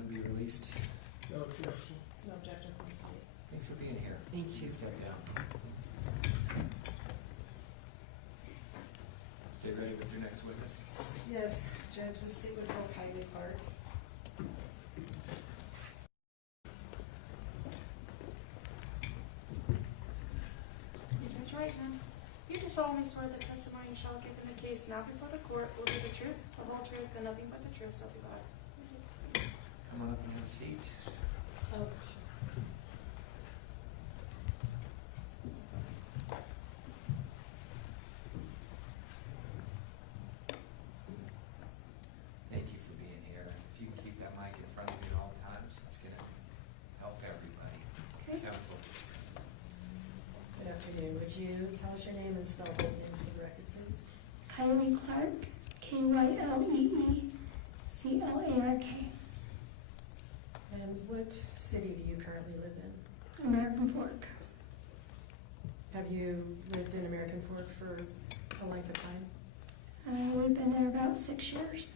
demand to be released. No objection. No objection from the state. Thanks for being here. Thank you. Step down. Stay ready with your next witness. Yes, Judge, the state would call Kylee Clark. Please raise your right hand. You do solemnly swear that testimony you shall give in the case now before the court will be the truth, the whole truth, and nothing but the truth, so be God. Come on up and have a seat. Oh, Thank you for being here. If you can keep that mic in front of you at all times, it's going to help everybody. Okay. Counsel. good afternoon. Would you tell us your name and spell both names for the record, please? Kylee Clark, Kyleeclark. And what city do you currently live in? American Fork. Have you lived in American Fork for a length of time? We've been there about 6 years.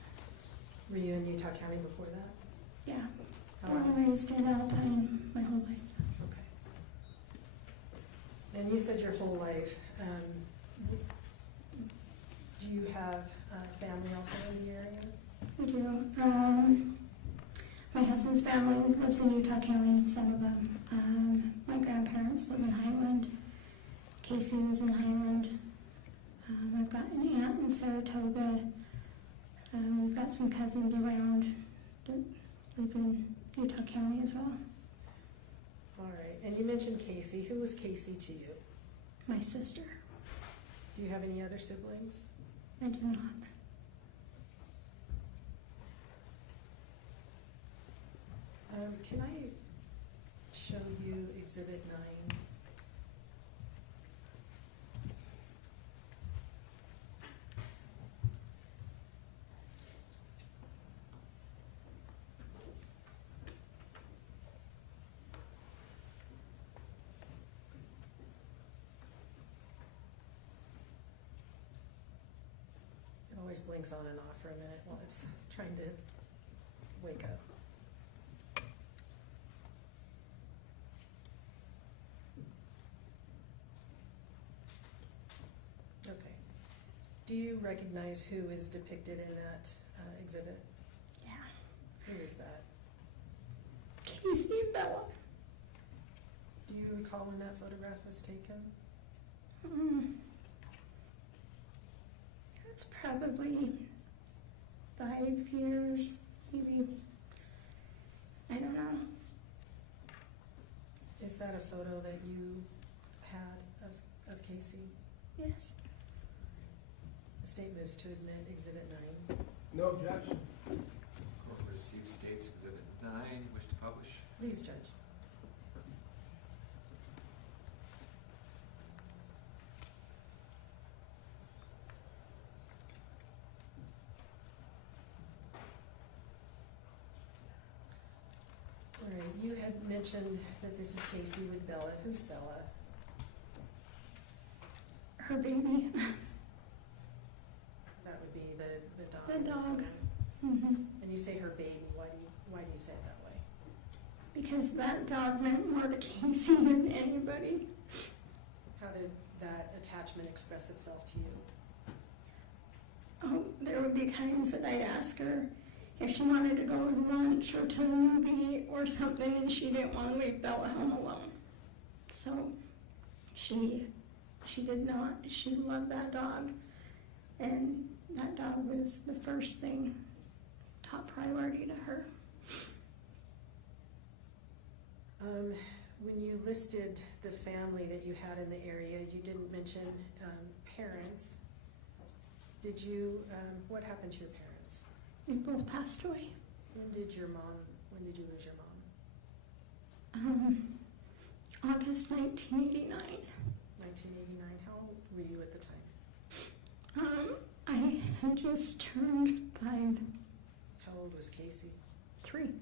Were you in Utah County before that? Yeah. How Born long? and raised in Alpine my whole life. Okay. And you said your whole life. Do you have family also in the area? We do. My husband's family lives in Utah County, some of them. My grandparents live in Highland. Kacee was in Highland. I've got an aunt in Saratoga. We've got some cousins around that live in Utah County as well. All right. And you mentioned Kacee. Who was Kacee to you? My sister. Do you have any other siblings? I do not. Can I show you Exhibit 9? It always blinks on and off for a minute while it's trying to wake up. Okay. Do you recognize who is depicted in that exhibit? Yeah. Who is that? Kacee and Bella. Do you recall when that photograph was taken? That's probably 5 years, maybe. I don't know. Is that a photo that you had of Kacee? Yes. The state moves to admit Exhibit 9. No objection. Court receives State's Exhibit 9. Wish to publish? Please, Judge. All right, you had mentioned that this is Kacee with Bella. Who's Bella? Her baby. That would be the dog. The dog. Mm-hmm. And you say her baby. Why do you say it that way? Because that dog meant more to Kacee than anybody. How did that attachment express itself to you? Oh, there would be times that I'd ask her if she wanted to go to lunch or to a movie or something, and she didn't want to leave Bella home alone. So she did not. She loved that dog, and that dog was the first thing, top priority to her. When you listed the family that you had in the area, you didn't mention parents. Did you, what happened to your parents? They both passed away. When did you lose your mom? August 1989. 1989. How old were you at the time? I had just turned 5. How old was Kacee? 3.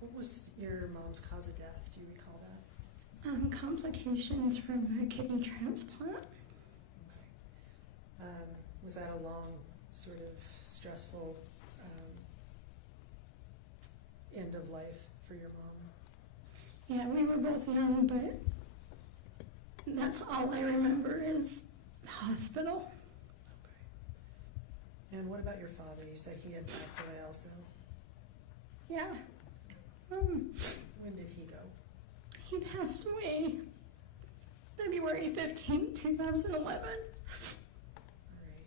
What was your mom's cause of death? Do you recall that? Complications from a kidney transplant. Okay. Was that a long sort of stressful end of life for your mom? Yeah, we were both young, but that's all I remember is the hospital. Okay. And what about your father? You said he had passed away also. Yeah. When did he go? He passed away February 15th, 2011. All right,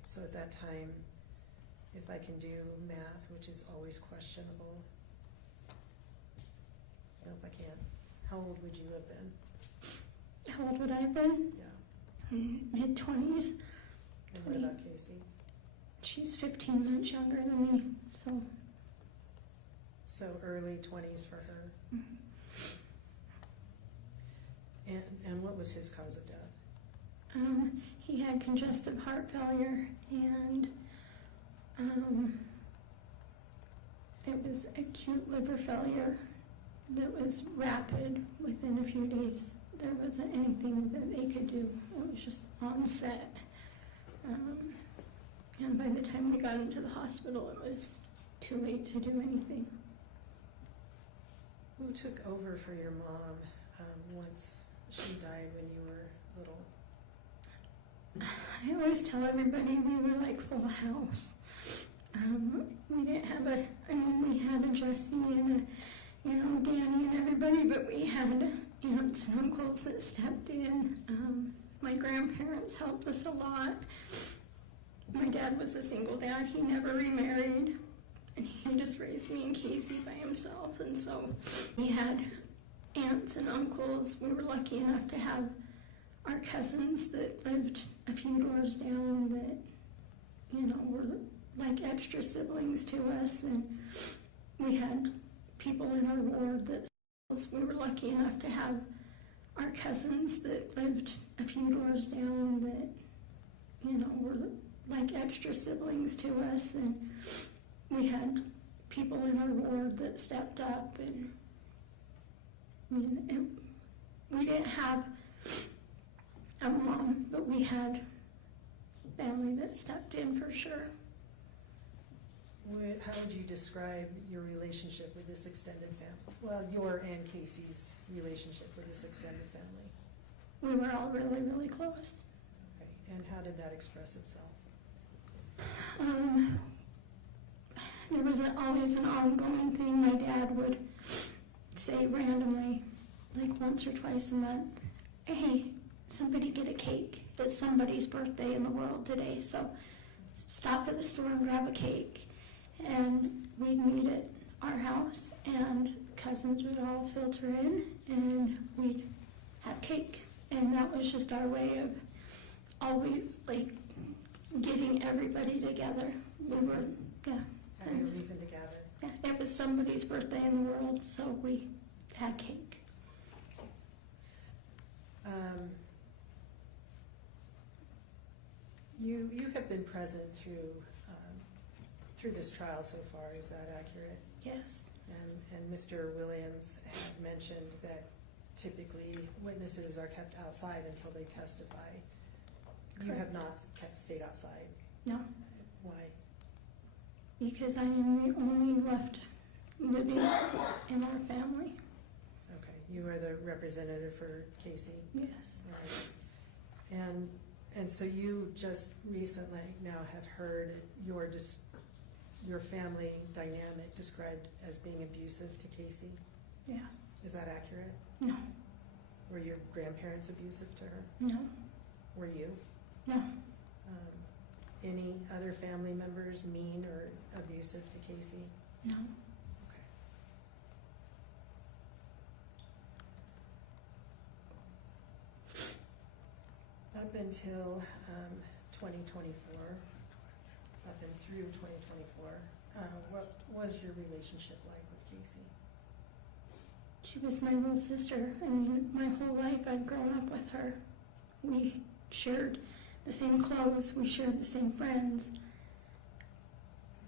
so at that time, if I can do math, which is always questionable. Nope, I can't. How old would you have been? How old would I have been? Yeah. Mid-20s. And what about Kacee? She's 15 months younger than me, so. So early 20s for her. Mhm. And what was his cause of death? He had congestive heart failure, and it was acute liver failure that was rapid within a few days. There wasn't anything that they could do. It was just onset. And by the time we got him to the hospital, it was too late to do anything. Who took over for your mom once she died when you were little? I always tell everybody we were like full house. We didn't have we had a Jesse and Danny and everybody, but we had aunts and uncles that stepped in. My grandparents helped us a lot. My dad was a single dad. He never remarried, and he just raised me and Kacee by himself. And so we had aunts and uncles. We were lucky enough to have our cousins that lived a few doors down that, were like extra siblings to us. And we had people in our ward that we were lucky enough to have our cousins that lived a few doors down that, were like extra siblings to us. And we had people in our ward that stepped up. And we didn't have a mom, but we had family that stepped in for sure. How would you describe your relationship with this extended family? Well, your and Kacee's relationship with this extended family. We were all really, really close. Okay. And how did that express itself? There was always an ongoing thing. My dad would say randomly, like once or twice a month, "Hey, somebody get a cake. It's somebody's birthday in the world today, so stop at the store and grab a cake." And we'd meet at our house, and cousins would all filter in, and we'd have cake. And that was just our way of always, getting everybody together. We were, Having a reason to gather. yeah, it was somebody's birthday in the world, so we had cake. You have been present through this trial so far. Is that accurate? Yes. And Mr. Williams had mentioned that typically witnesses are kept outside until they testify. You Correct. have not stayed outside. No, Why? because I am the only left living in our family. Okay, you are the representative for Kacee. Yes. Right. And so you just recently now have heard your family dynamic described as being abusive to Kacee. Yeah. Is that accurate? No. Were your grandparents abusive to her? No. Were you? No. Any other family members mean or abusive to Kacee? No. Okay. Up until 2024, up and through 2024, what was your relationship like with Kacee? She was my little sister. I mean, my whole life I've grown up with her. We shared the same clothes. We shared the same friends.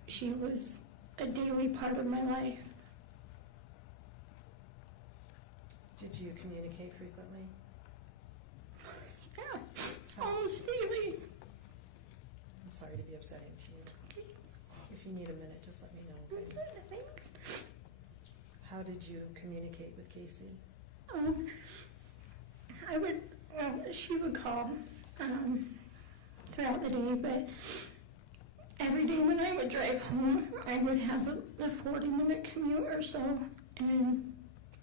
She was a daily part of my life. Did you communicate frequently? Yeah, almost daily. I'm sorry to be upsetting to you. Okay. If you need a minute, just let me know, I'm okay? good, thanks. How did you communicate with Kacee? She would call throughout the day, but every day when I would drive home, I would have a 40-minute commute or so, and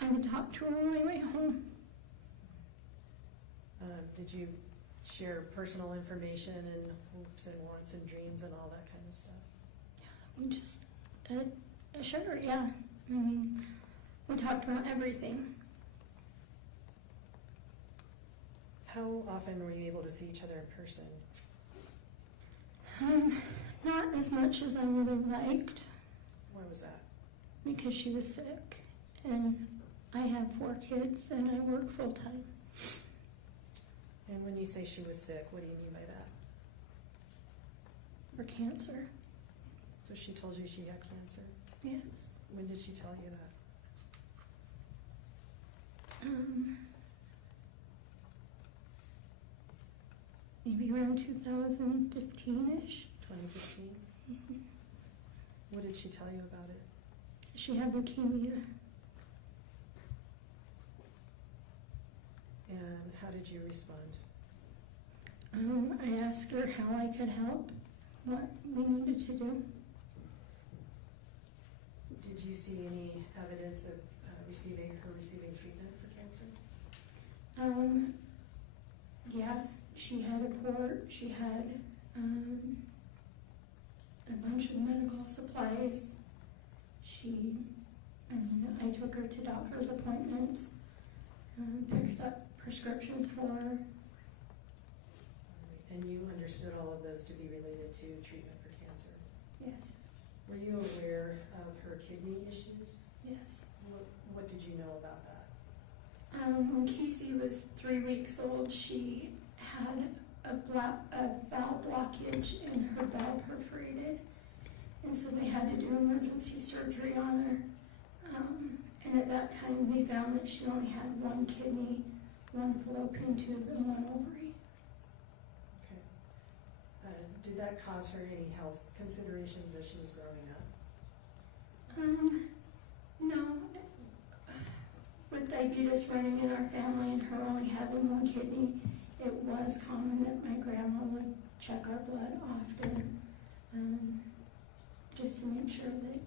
I would talk to her on my way home. Did you share personal information and hopes and wants and dreams and all that kind of stuff? We just, sure, yeah. I mean, we talked about everything. How often were you able to see each other in person? Not as much as I would have liked, Where was that? because she was sick, and I have 4 kids, and I work full-time. And when you say she was sick, what do you mean by that? For cancer, So she told you she had cancer? yes. When did she tell you that? Maybe around 2015-ish. 2015? What did she tell you about it? She had leukemia. And how did you respond? I asked her how I could help, what we needed to do. Did you see any evidence of receiving treatment for cancer? Yeah, she had a port, she had a bunch of medical supplies. I took her to doctor's appointments, picked up prescriptions for her. And you understood all of those to be related to treatment for cancer? Yes, Were you aware of her kidney issues? yes. What did you know about that? When Kacee was 3 weeks old, she had a bowel blockage and her bowel perforated. And so they had to do emergency surgery on her. And at that time, they found that she only had 1 kidney, 1 fallopian tube, and 1 ovary. Okay. Did that cause her any health considerations as she was growing up? No. With diabetes running in our family and her only having 1 kidney, it was common that my grandma would check our blood often, just to make sure that,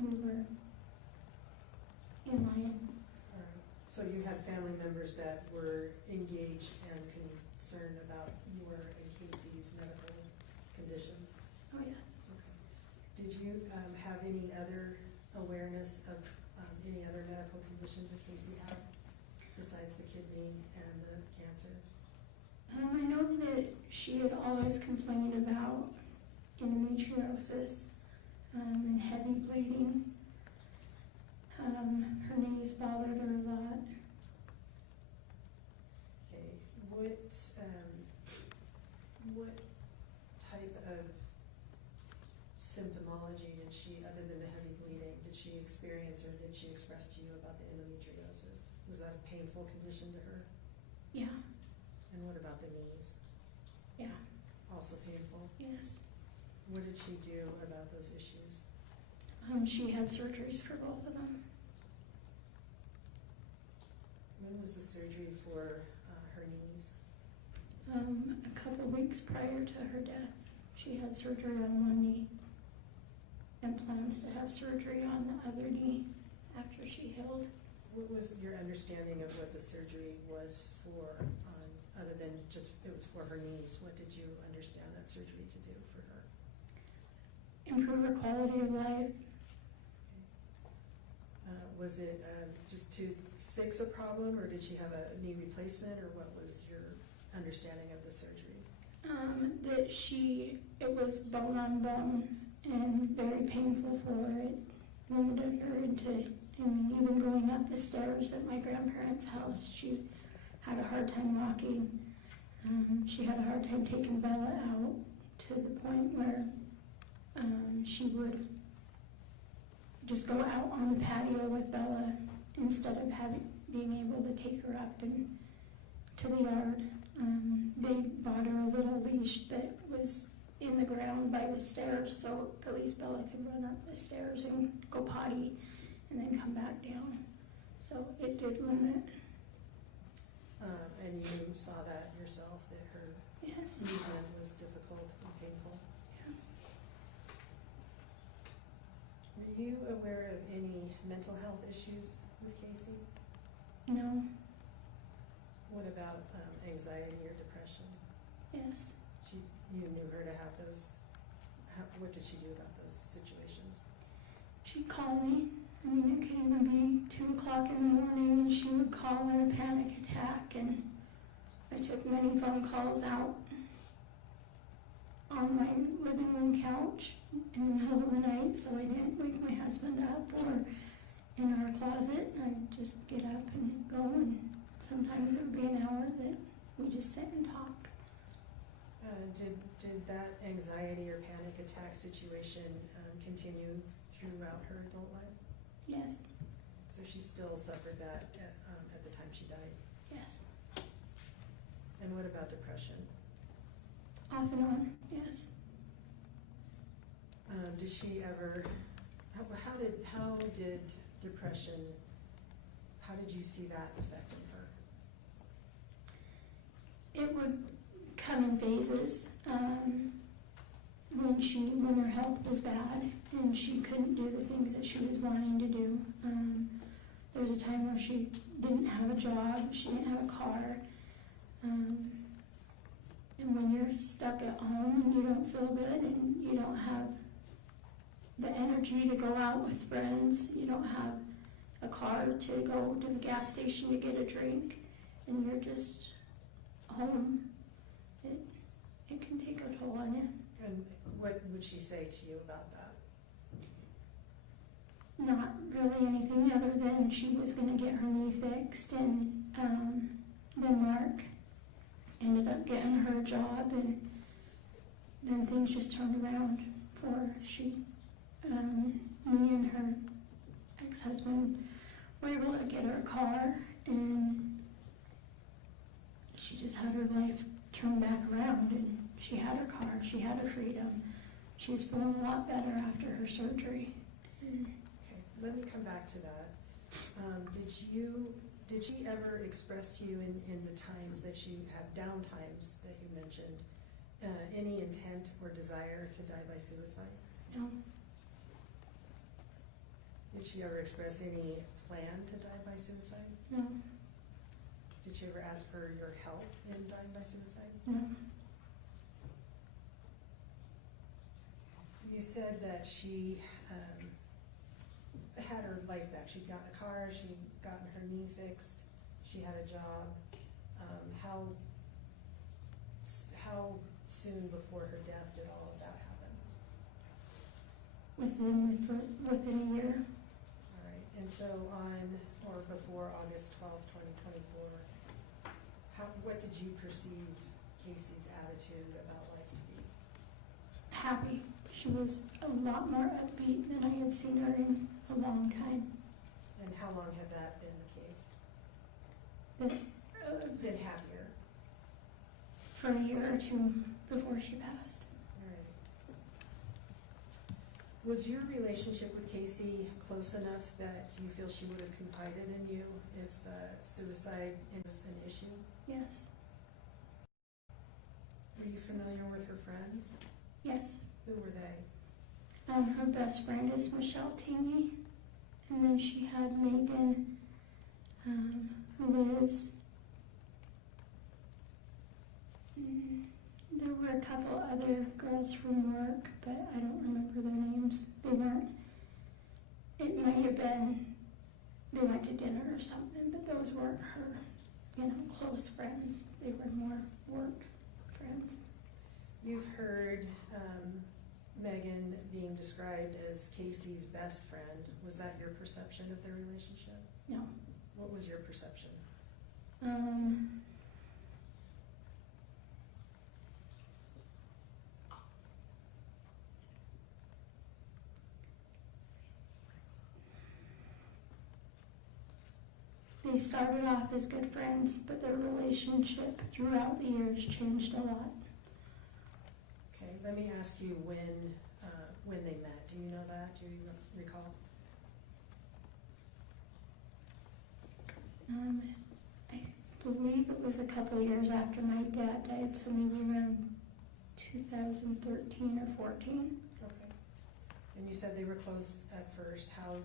we were in line. All right. So you had family members that were engaged and concerned about your and Kacee's medical conditions? Oh, yes. Okay. Did you have any other awareness of any other medical conditions that Kacee had besides the kidney and the cancer? I know that she had always complained about endometriosis and heavy bleeding. Her knees bothered her a lot. Okay. What type of symptomology did she, other than the heavy bleeding, did she experience or did she express to you about the endometriosis? Was that a painful condition to her? Yeah, And what about the knees? yeah, Also painful? yes. What did she do about those issues? She had surgeries for both of them. When was the surgery for her knees? A couple weeks prior to her death, she had surgery on 1 knee and plans to have surgery on the other knee after she healed. What was your understanding of what the surgery was for, other than just it was for her knees? What did you understand that surgery to do for her? Improve her quality of life. Was it just to fix a problem, or did she have a knee replacement, or what was your understanding of the surgery? That it was bone on bone and very painful for her. It limited her into, even going up the stairs at my grandparents' house, she had a hard time walking. She had a hard time taking Bella out, to the point where she would just go out on the patio with Bella instead of being able to take her up and to the yard. They bought her a little leash that was down by the stairs, so at least Bella could run up the stairs and go potty and then come back down. So it did limit. And you saw that yourself, that her Yes. movement was difficult and painful. Yeah. Were you aware of any mental health issues with Kacee? No. What about anxiety or depression? Yes. You knew her to have those. What did she do about those situations? She'd call me. I mean, it could even be 2 o'clock in the morning, and she would call in a panic attack, and I took many phone calls out on my living room couch in the middle of the night, so I didn't wake my husband up, or in our closet. I'd just get up and go, and sometimes it would be an hour that we just sit and talk. Did that anxiety or panic attack situation continue throughout her adult life? Yes. So she still suffered that at the time she died? Yes. And what about depression? Off and on. Yes. Did she ever, how did depression, how did you see that affecting her? It would come in phases. When her health was bad and she couldn't do the things that she was wanting to do. There was a time where she didn't have a job, she didn't have a car. And when you're stuck at home and you don't feel good and you don't have the energy to go out with friends, you don't have a car to go to the gas station to get a drink, and you're just home, it can take a toll on you. And what would she say to you about that? Not really anything other than she was going to get her knee fixed, and then Mark ended up getting her a job, and then things just turned around for her. Me and her ex-husband were able to get her a car, and she just had her life turned back around, and she had her car, she had her freedom. She was feeling a lot better after her surgery. Okay, let me come back to that. Did she ever express to you in the times that she had down times that you mentioned, any intent or desire to die by suicide? No. Did she ever express any plan to die by suicide? No. Did she ever ask for your help in dying by suicide? No. You said that she had her life back. She'd gotten a car, she'd gotten her knee fixed, she had a job. How soon before her death did all of that happen? Within a year. All right, and so on or before August 12th, 2024, what did you perceive Kacee's attitude about life to be? Happy. She was a lot more upbeat than I had seen her in a long time. And how long had that been the case? Been happier? For a year or two before she passed. All right. Was your relationship with Kacee close enough that you feel she would have confided in you if suicide is an issue? Yes. Were you familiar with her friends? Yes. Who were they? Her best friend is Michelle Tingy, and then she had Meggan, Liz. There were a couple other girls from work, but I don't remember their names. It might have been, they went to dinner or something, but those weren't her, close friends. They were more work friends. You've heard Meggan being described as Kacee's best friend. Was that your perception of their relationship? No. What was your perception? They started off as good friends, but their relationship throughout the years changed a lot. Okay, let me ask you when they met. Do you know that? Do you recall? I believe it was a couple of years after my dad died, so maybe around 2013 or 14. Okay. And you said they were close at first. How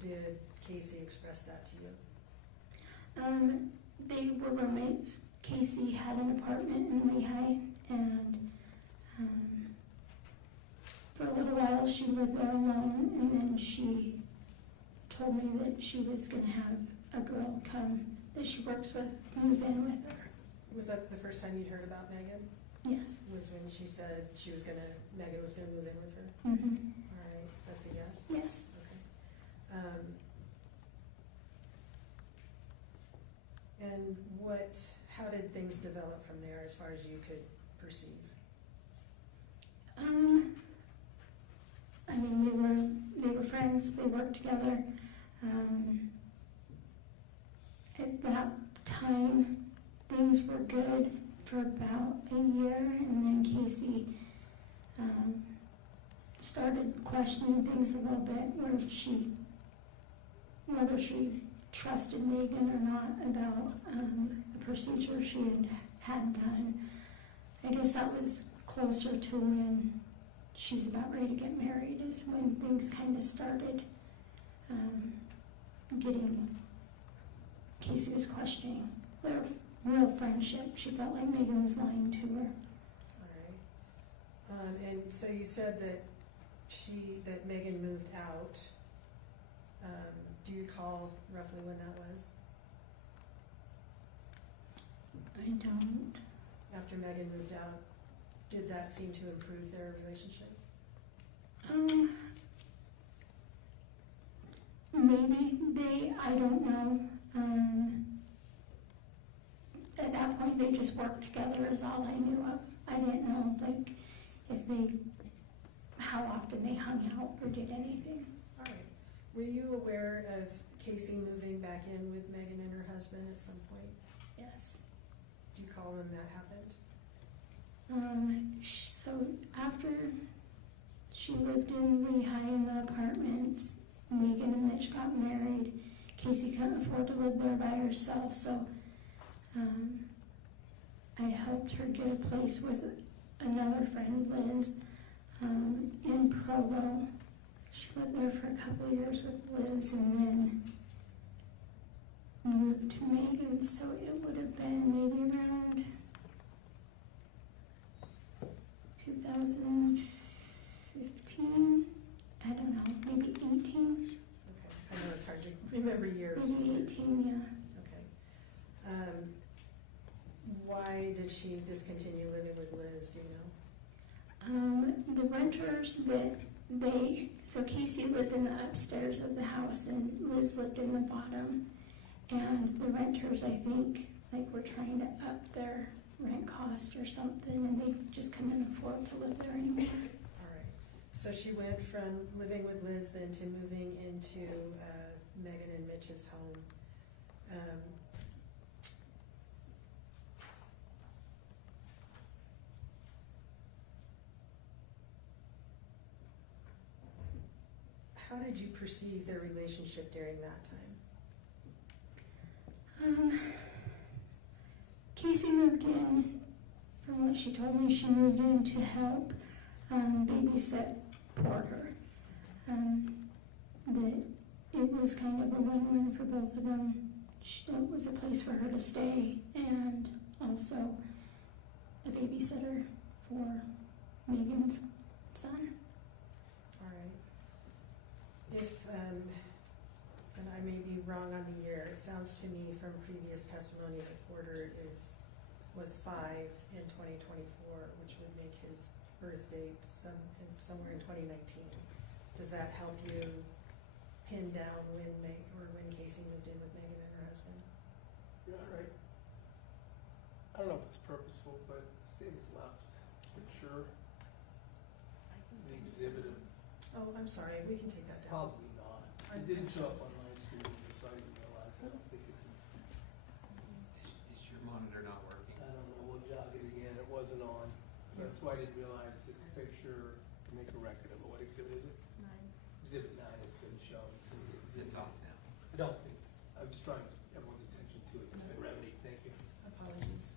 did Kacee express that to you? They were roommates. Kacee had an apartment in Lehigh, and for a little while she lived there alone, and then she told me that she was going to have a girl come that she works with move in with her. Was that the first time you'd heard about Meggan? Yes. Was when she said Meggan was gonna move in with her? Mm-hmm. All right, that's a yes? Yes. Okay. And how did things develop from there as far as you could perceive? I mean, they were friends. They worked together. At that time, things were good for about a year, and then Kacee started questioning things a little bit, whether she trusted Meggan or not about the procedure she had done. I guess that was closer to when she was about ready to get married, is when things kind of started getting. Kacee was questioning their real friendship. She felt like Meggan was lying to her. All right. And so you said that Meggan moved out. Do you recall roughly when that was? I don't. After Meggan moved out, did that seem to improve their relationship? Maybe I don't know. At that point, they just worked together is all I knew of. I didn't know, how often they hung out or did anything. All right. Were you aware of Kacee moving back in with Meggan and her husband at some point? Yes. Do you recall when that happened? So after she lived in Lehigh in the apartments, Meggan and Mitch got married. Kacee couldn't afford to live there by herself, so I helped her get a place with another friend, Liz, in Provo. She lived there for a couple of years with Liz and then moved to Meggan, so it would have been maybe around 2015, I don't know, maybe 18. Okay. I know it's hard to remember years. Maybe 18, yeah. Okay. Why did she discontinue living with Liz? Do you know? The renters so Kacee lived in the upstairs of the house and Liz lived in the bottom. And the renters, I think, were trying to up their rent cost or something, and they just couldn't afford to live there anymore. All right. So she went from living with Liz then to moving into Meggan and Mitch's home. How did you perceive their relationship during that time? Kacee moved in, from what she told me, she moved in to help babysit Porter. That it was kind of a win-win for both of them. It was a place for her to stay and also a babysitter for Meggan's son. All right. If, and I may be wrong on the year, it sounds to me from previous testimony that Porter was 5 in 2024, which would make his birth date somewhere in 2019. Does that help you pin down when Kacee moved in with Meggan and her husband? Yeah, right. I don't know if it's purposeful, but stays left. But sure. The exhibit. Oh, I'm sorry, we can take that down. Probably not. It didn't show up on my screen, so I didn't realize. I don't think it's. Is your monitor not working? I don't know. We'll jog it again. It wasn't on. That's why I didn't realize that. what exhibit is it? 9. Exhibit 9 has been shown since It's off now. I don't think, I'm just drawing everyone's attention to it. It's been remedied, thank you. Apologies.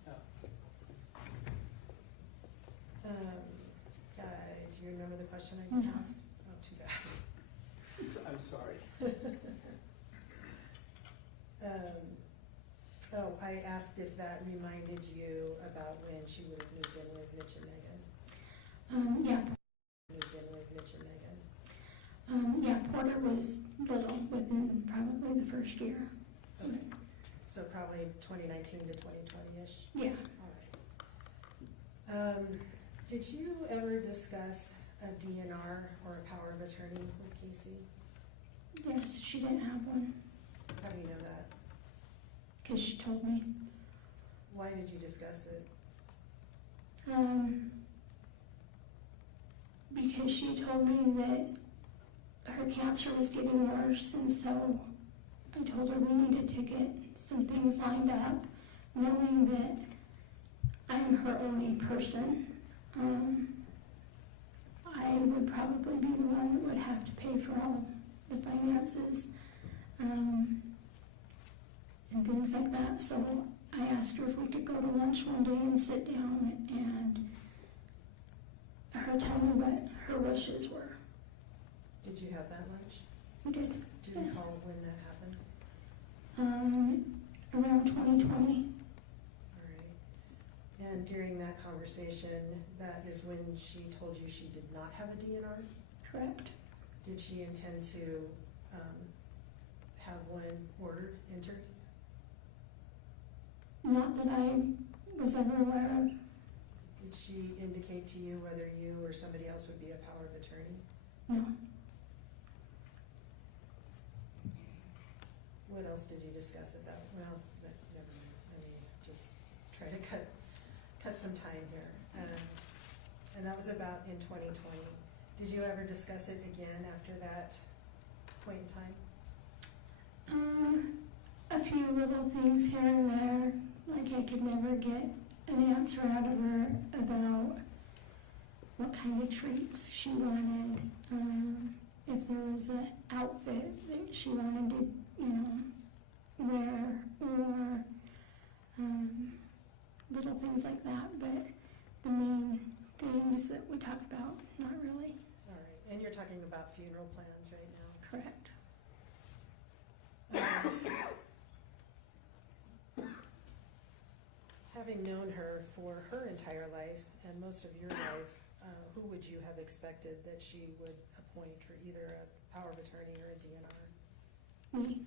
Do you remember the question I just asked? Oh, too bad. I'm sorry. I asked if that reminded you about when she would have moved in with Mitch and Meggan. Yeah. Moved in with Mitch and Meggan. Yeah, Porter was little within probably the first year. Okay. So probably 2019 to 2020-ish? Yeah. All right. Did you ever discuss a DNR or a power of attorney with Kacee? Yes, she didn't have one How do you know that? because she told me. Why did you discuss it? Because she told me that her cancer was getting worse, and so I told her we needed to get some things lined up, knowing that I'm her only person. I would probably be the one that would have to pay for all the finances and things like that. So I asked her if we could go to lunch one day and sit down and her tell me what her wishes were. Did you have that lunch? We did. Do you Yes. recall when that happened? Around 2020. All right. And during that conversation, that is when she told you she did not have a DNR? Correct. Did she intend to have one ordered, entered? Not that I was ever aware of. Did she indicate to you whether you or somebody else would be a power of attorney? No. What else did you discuss at that? Well, never mind. Let me just try to cut some time here. And that was about in 2020. Did you ever discuss it again after that point in time? A few little things here and there, like I could never get an answer out of her about what kind of treats she wanted, if there was an outfit that she wanted to, wear, or little things like that. But the main things that we talked about, not really. All right. And you're talking about funeral plans right now? Correct. Having known her for her entire life and most of your life, who would you have expected that she would appoint for either a power of attorney or a DNR? Me?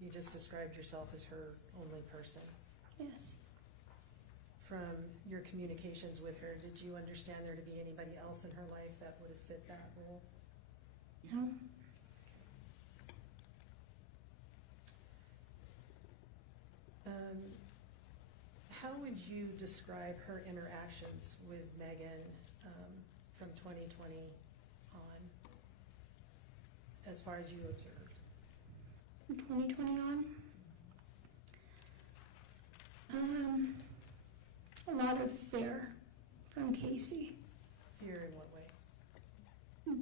You just described yourself as her only person. Yes. From your communications with her, did you understand there to be anybody else in her life that would have fit that role? No. How would you describe her interactions with Meggan from 2020 on, as far as you observed? From 2020 on? A lot of fear from Kacee. Fear in what way?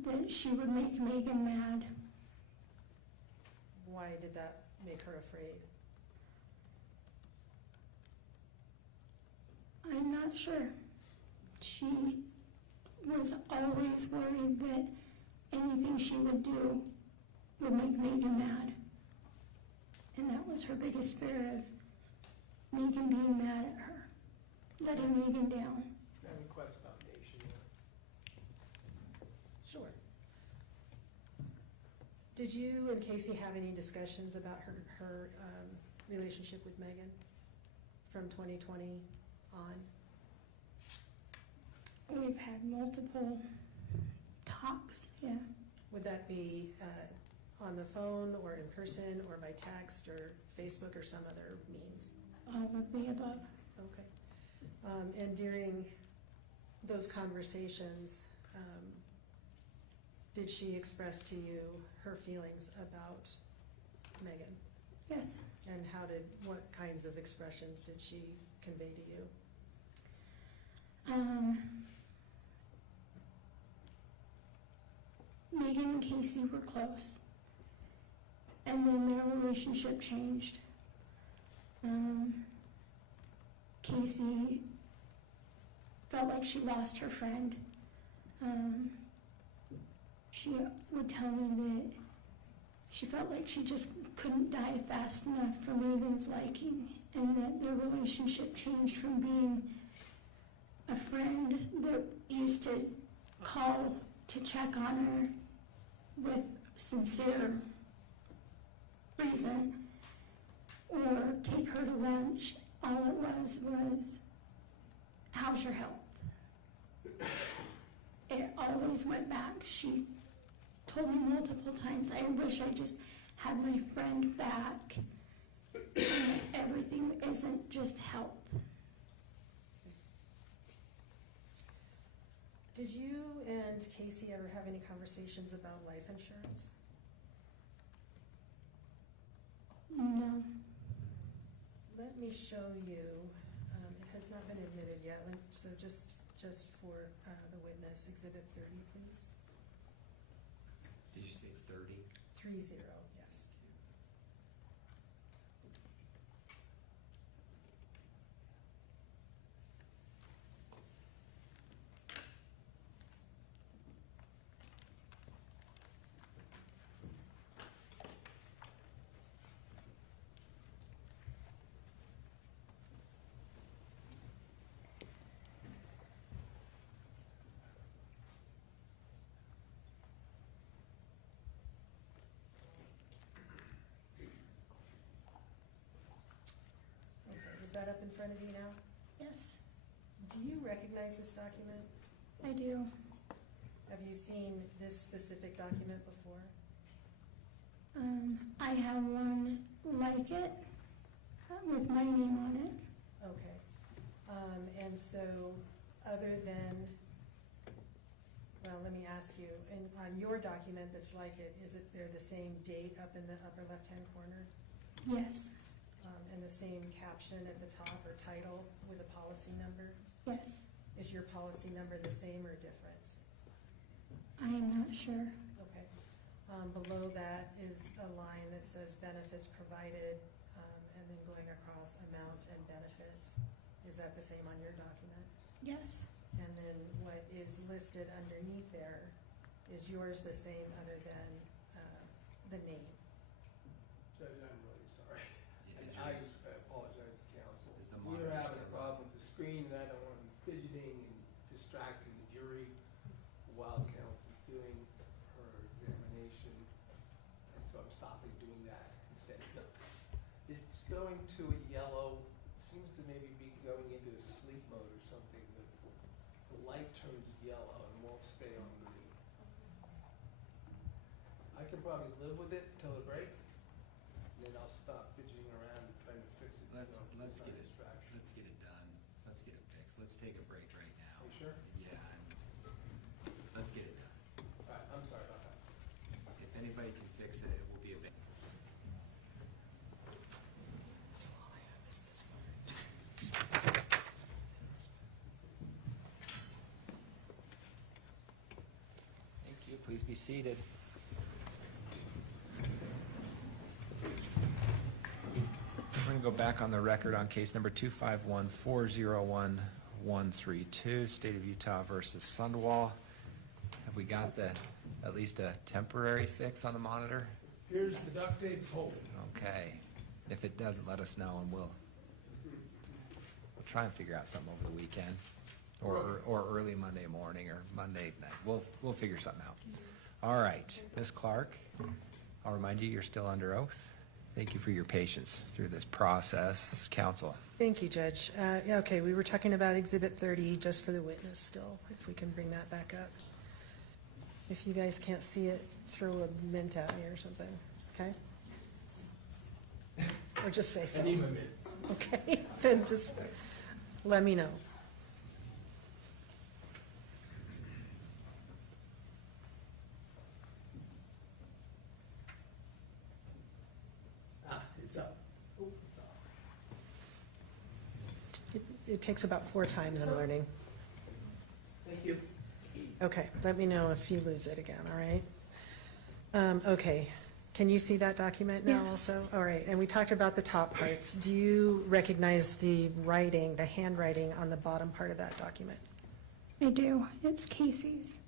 That she would make Meggan mad. Why did that make her afraid? I'm not sure. She was always worried that anything she would do would make Meggan mad. And that was her biggest fear, of Meggan being mad at her, letting Meggan down. And Quest Foundation. Sure. Did you and Kacee have any discussions about her relationship with Meggan from 2020 on? We've had multiple talks, yeah. Would that be on the phone or in person or by text or Facebook or some other means? All of the above. Okay. And during those conversations, did she express to you her feelings about Meggan? Yes. And what kinds of expressions did she convey to you? Meggan and Kacee were close. And then their relationship changed. Kacee felt like she lost her friend. She would tell me that she felt like she just couldn't die fast enough for Meggan's liking, and that their relationship changed from being a friend that used to call to check on her with sincere reason or take her to lunch. All it was, how's your health? It always went back. She told me multiple times, I wish I just had my friend back. And everything isn't just health. Did you and Kacee ever have any conversations about life insurance? No. Let me show you, it has not been admitted yet, so just for the witness, Exhibit 30, please. Did you say 30? 30, yes. Is that up in front of you now? Yes, Do you recognize this document? I do. Have you seen this specific document before? I have one like it with my name on it. Okay. And so, other than, well, let me ask you, on your document that's like it, is it there the same date up in the upper left-hand corner? Yes, And the same caption at the top or title with a policy number? yes. Is your policy number the same or different? I am not sure. Okay. Below that is a line that says benefits provided, and then going across amount and benefit. Is that the same on your document? Yes, And then what is listed underneath there, is yours the same other than the name? Judge, I'm really sorry. Yeah, And I apologize to counsel. Is the We monitor were having a still problem with the screen, and I don't want to be fidgeting and distracting the jury while counsel's doing her examination, and so I'm stopping doing that instead. It's going to a yellow, seems to maybe be going into a sleep mode or something. The light turns yellow and won't stay on green. I can probably live with it till the break, and then I'll stop fidgeting around and trying to fix it. Let's so it's get not a it, distraction. let's get it done. Let's get it fixed. Let's take a break right now. You sure? Yeah, and let's get it done. All right, I'm sorry about that. If anybody can fix it, it will be a big. So all I have is this one. Thank you. Please be seated. We're going to go back on the record on case number 251-401-132, State of Utah versus Sundwall. Have we got at least a temporary fix on the monitor? Here's the duct tape folded. Okay. If it doesn't, let us know and we'll try and figure out something over the weekend or early Monday morning or Monday night. We'll figure something out. All right, Ms. Clark, I'll remind you, you're still under oath. Thank you for your patience through this process, counsel. Thank you, Judge. Yeah, okay, we were talking about Exhibit 30 just for the witness still, if we can bring that back up. If you guys can't see it, throw a mint at me or something, okay? Or just say so. I need my minutes. Okay, then just let me know. It's up. Oh, it's up. It takes about 4 times in learning. Thank you. Okay, let me know if you lose it again, all right? Okay, can you see that document now Yes. also? All right, and we talked about the top parts. Do you recognize the writing, the handwriting on the bottom part of that document? I do. It's Kacee's.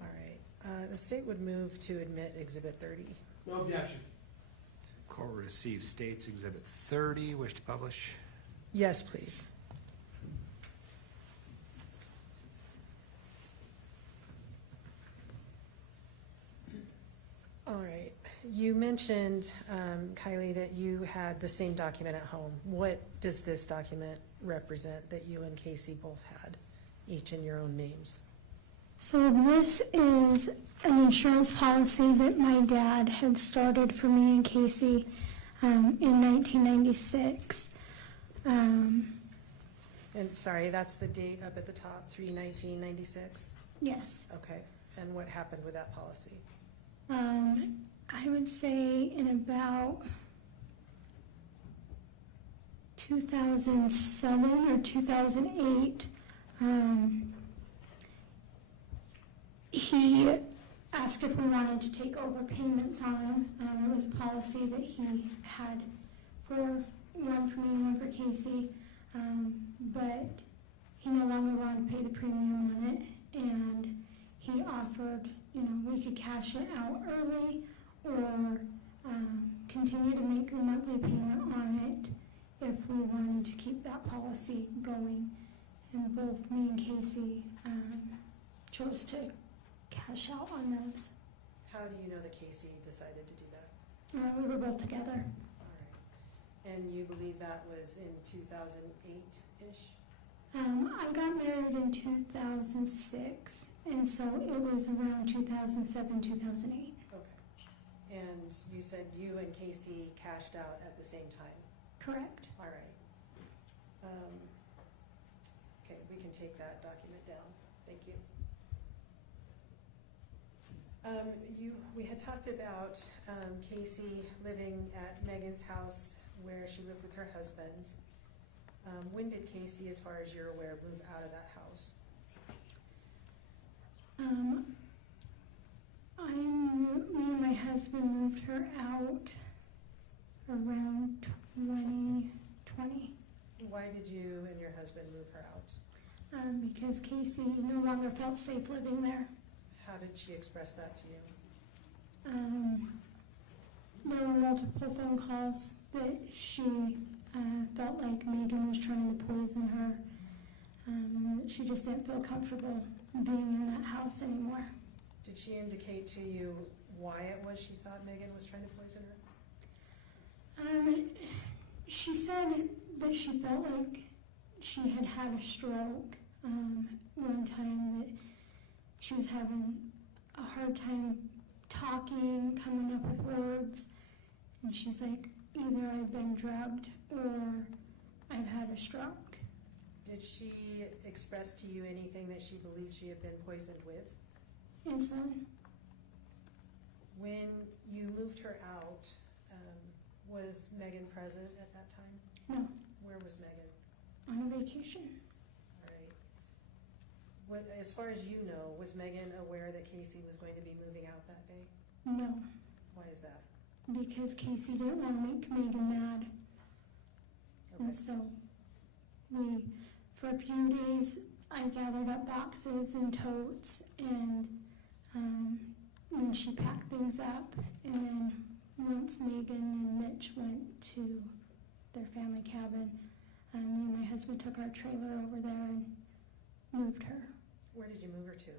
All right, the state would move to admit Exhibit 30. No objection. Court receives States Exhibit 30. Wish to publish? Yes, please. All right, you mentioned, Kylee, that you had the same document at home. What does this document represent that you and Kacee both had, each in your own names? So this is an insurance policy that my dad had started for me and Kacee in 1996. And sorry, that's the date up at the top, 3/19/96? Yes. Okay, and what happened with that policy? I would say in about 2007 or 2008, he asked if we wanted to take over payments on him. It was a policy that he had for one for me and one for Kacee, but he no longer wanted to pay the premium on it, and he offered, we could cash it out early or continue to make the monthly payment on it if we wanted to keep that policy going. And both me and Kacee chose to cash out on those. How do you know that Kacee decided to do that? We were both together. All right, and you believe that was in 2008-ish? I got married in 2006, and so it was around 2007, 2008. Okay, and you said you and Kacee cashed out at the same time? Correct. All right. Okay, we can take that document down. Thank you. We had talked about Kacee living at Meggan's house where she lived with her husband. When did Kacee, as far as you're aware, move out of that house? Me and my husband moved her out around 2020. Why did you and your husband move her out? Because Kacee no longer felt safe living there. How did she express that to you? There were multiple phone calls that she felt like Meggan was trying to poison her. And that she just didn't feel comfortable being in that house anymore. Did she indicate to you why it was she thought Meggan was trying to poison her? She said that she felt like she had had a stroke one time, that she was having a hard time talking, coming up with words, and she's like, either I've been drugged or I've had a stroke. Did she express to you anything that she believed she had been poisoned with? Insulin. When you moved her out, was Meggan present at that time? No, Where was Meggan? on a vacation. All right. What, as far as you know, was Meggan aware that Kacee was going to be moving out that day? No, Why is that? because Kacee didn't want to make Meggan mad. Okay. And so for a few days, I gathered up boxes and totes, and then she packed things up. And then once Meggan and Mitch went to their family cabin, me and my husband took our trailer over there and moved her Where did you move her to?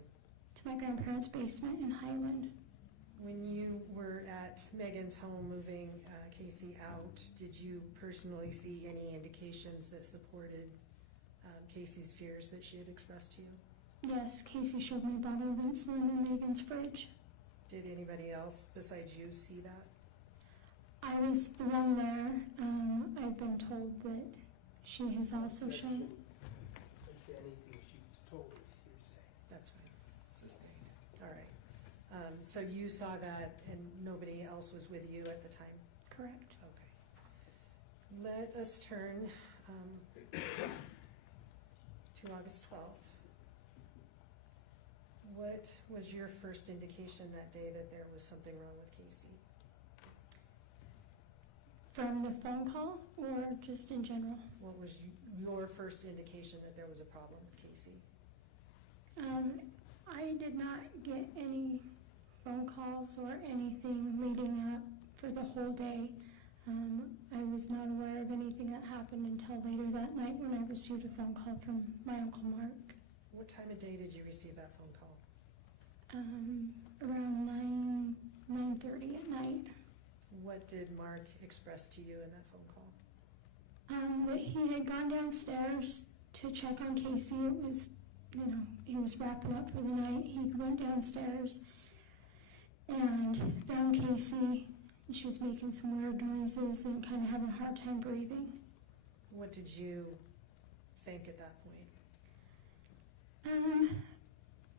to my grandparents' basement in Highland. When you were at Meggan's home moving Kacee out, did you personally see any indications that supported Kacee's fears that she had expressed to you? Yes, Kacee showed me a bottle of insulin in Meggan's fridge. Did anybody else besides you see that? I was the one there. I've been told that she has also shown. Anything she was told is hearsay. That's fine. Sustained. All right. So you saw that and nobody else was with you at the time? Correct. Okay. Let us turn to August 12th. What was your first indication that day that there was something wrong with Kacee? From the phone call or just in general? What was your first indication that there was a problem with Kacee? I did not get any phone calls or anything leading up for the whole day. I was not aware of anything that happened until later that night when I received a phone call from my Uncle Mark. What time of day did you receive that phone call? Around 9:30 at night. What did Mark express to you in that phone call? That he had gone downstairs to check on Kacee. It was, he was wrapping up for the night. He went downstairs and found Kacee. She was making some weird noises and kind of having a hard time breathing. What did you think at that point?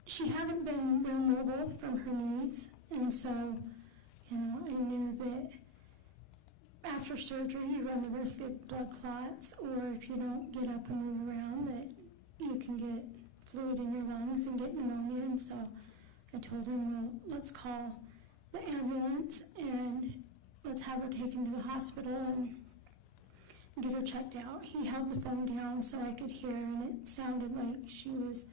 She hadn't been real mobile from her knees, and so, I knew that after surgery you run the risk of blood clots, or if you don't get up and move around, that you can get fluid in your lungs and get pneumonia. And so I told him, well, let's call the ambulance and let's have her taken to the hospital and get her checked out. He held the phone down so I could hear, and it sounded like she was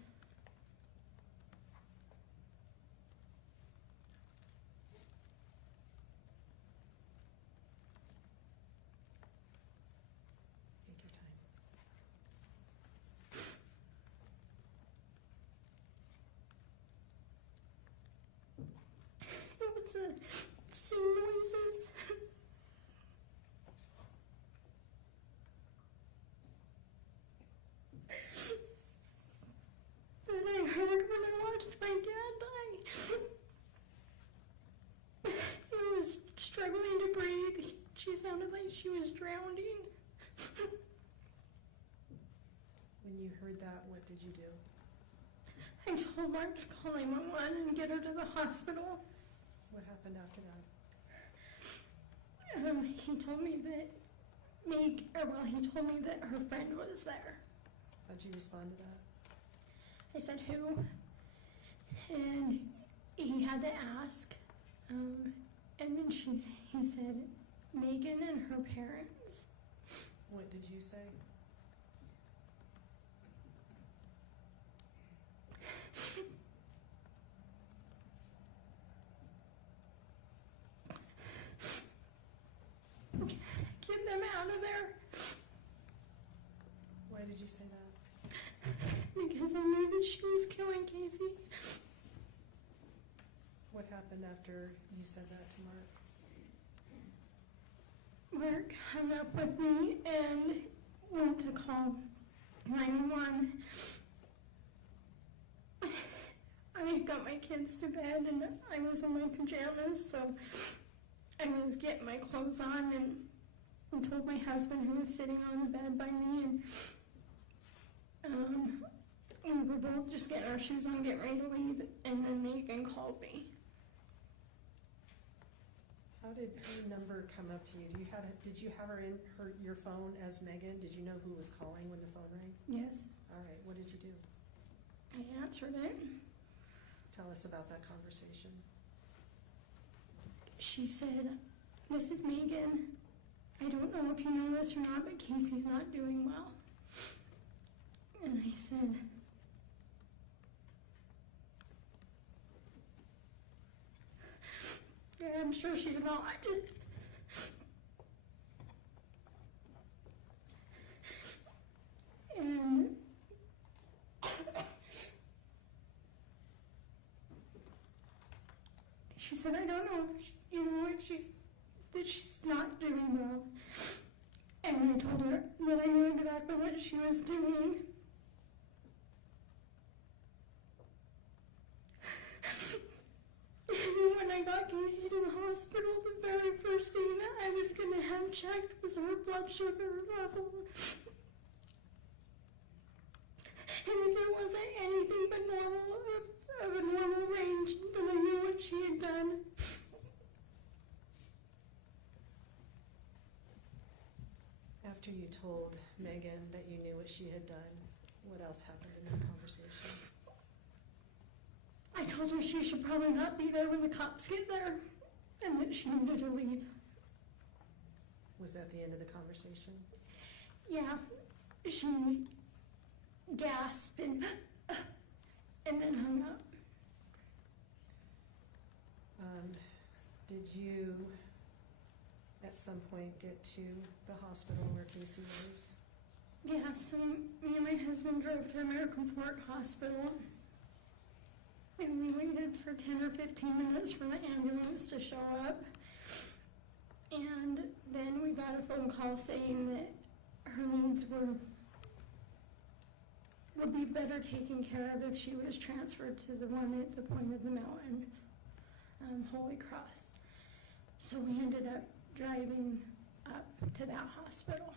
Take your time. It was sing noises. That I heard when I watched my dad die. He was struggling to breathe. She sounded like she was drowning. When you heard that, what did you do? I told Mark to call 911 and get her to the hospital. What happened after that? He told me that he told me that her friend was there. How'd you respond to that? I said, who? And he had to ask. And then he said, Meggan and her parents. What did you say? Get them out of there. Why did you say that? Because I knew that she was killing Kacee. What happened after you said that to Mark? Mark hung up with me and went to call 911. I got my kids to bed and I was in my pajamas, so I was getting my clothes on and told my husband, who was sitting on the bed by me, and we were both just getting our shoes on, getting ready to leave, and then Meggan called me. How did her number come up to you? Did you have her in your phone as Meggan? Did you know who was calling when the phone rang? Yes, All right, what did you do? I answered it. Tell us about that conversation. She said, this is Meggan. I don't know if you know this or not, but Kacee's not doing well. And I said, yeah, I'm sure she's not. And she said, I don't know that she's not doing well. And I told her that I knew exactly what she was doing. And when I got Kacee to the hospital, the very first thing that I was going to have checked was her blood sugar level. And if it wasn't anything but normal, of a normal range, then I knew what she had done. After you told Meggan that you knew what she had done, what else happened in that conversation? I told her she should probably not be there when the cops get there, and that she needed to leave. Was that the end of the conversation? Yeah, she gasped and then hung up. Did you, at some point, get to the hospital where Kacee was? Yeah, so me and my husband drove to American Port Hospital, and we waited for 10 or 15 minutes for the ambulance to show up. And then we got a phone call saying that her needs would be better taken care of if she was transferred to the one at the point of the mountain, Holy Cross. So we ended up driving up to that hospital.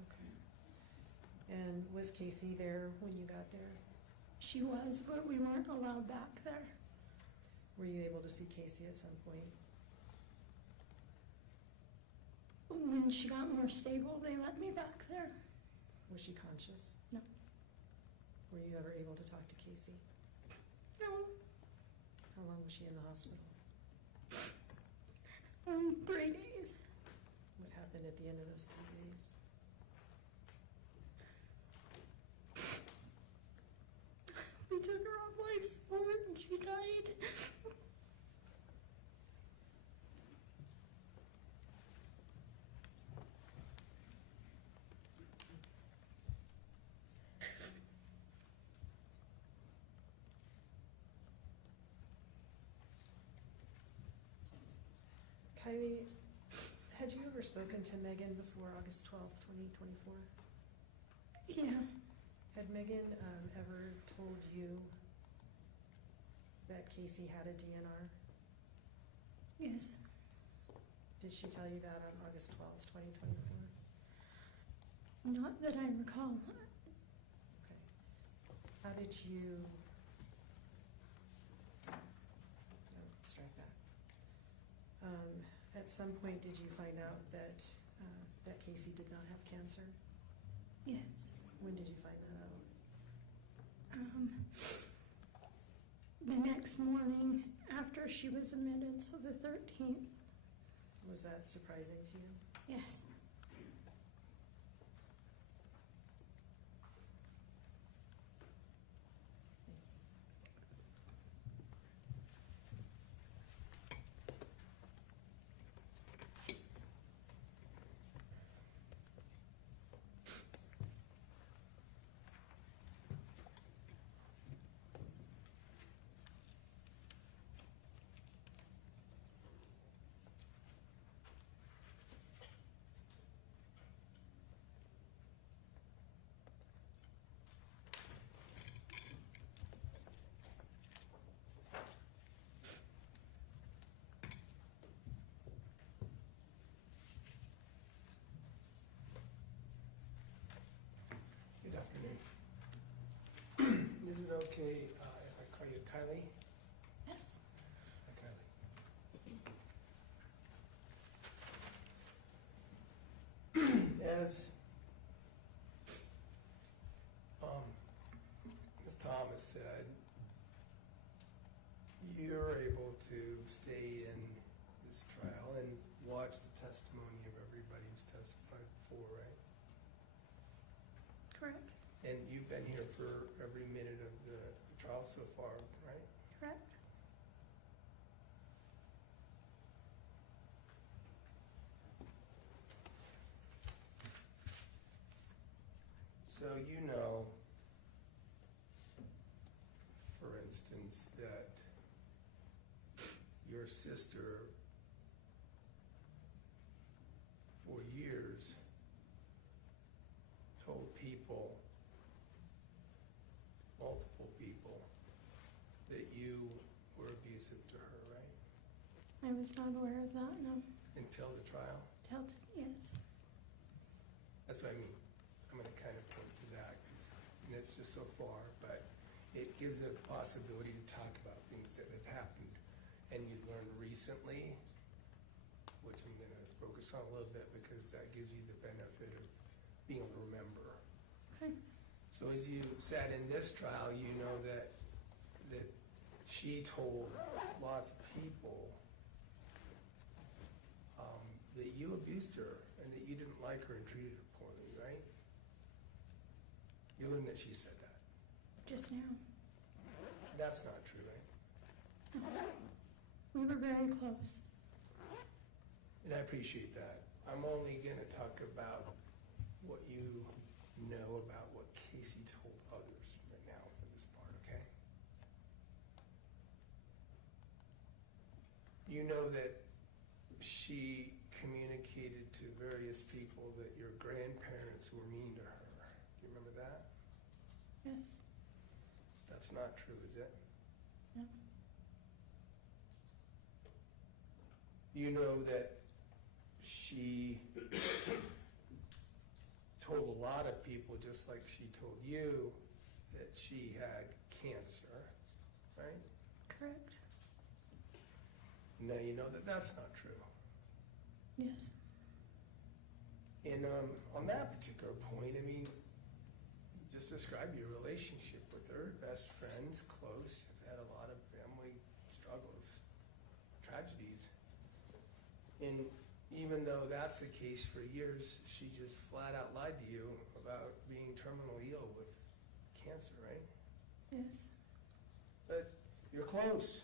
Okay. And was Kacee there when you got there? She was, but we weren't allowed back there. Were you able to see Kacee at some point? When she got more stable, they let me back there. Was she conscious? No. Were you ever able to talk to Kacee? No. How long was she in the hospital? 3 days. What happened at the end of those 3 days? We took her on life support and she died. Kylee, had you ever spoken to Meggan before August 12th, 2024? Yeah. Had Meggan ever told you that Kacee had a DNR? Yes. Did she tell you that on August 12th, 2024? Not that I recall. Okay. How did you, no, strike that. At some point, did you find out that that Kacee did not have cancer? Yes. When did you find that out? The next morning after she was admitted, so the 13th. Was that surprising to you? Yes. Good afternoon. Is it okay if I call you Kylee? Yes. Hi, Kylee. As Ms. Thomas said, you're able to stay in this trial and watch the testimony of everybody who's testified before, right? Correct. And you've been here for every minute of the trial so far, right? Correct. So you know, for instance, that your sister, for years, told people, multiple people, that you were abusive to her, right? I was not aware of that, no. Until the trial? Yes. That's what I mean. I'm going to kind of point to that, and it's just so far, but it gives a possibility to talk about things that have happened and you learned recently, which I'm going to focus on a little bit because that gives you the benefit of being able to remember. Okay. So as you sat in this trial, you know that she told lots of people that you abused her and that you didn't like her and treated her poorly, right? You learned that she said that. Just now. That's not true, right? We were very close. And I appreciate that. I'm only going to talk about what you know about what Kacee told others right now for this part, okay? You know that she communicated to various people that your grandparents were mean to her. Do you remember that? Yes. That's not true, is it? No. You know that she told a lot of people, just like she told you, that she had cancer, right? Correct. Now you know that that's not true. Yes. And on that particular point, I mean, just describe your relationship with her, best friends, close, you've had a lot of family struggles, tragedies. And even though that's the case for years, she just flat out lied to you about being terminally ill with cancer, right? Yes. But you're close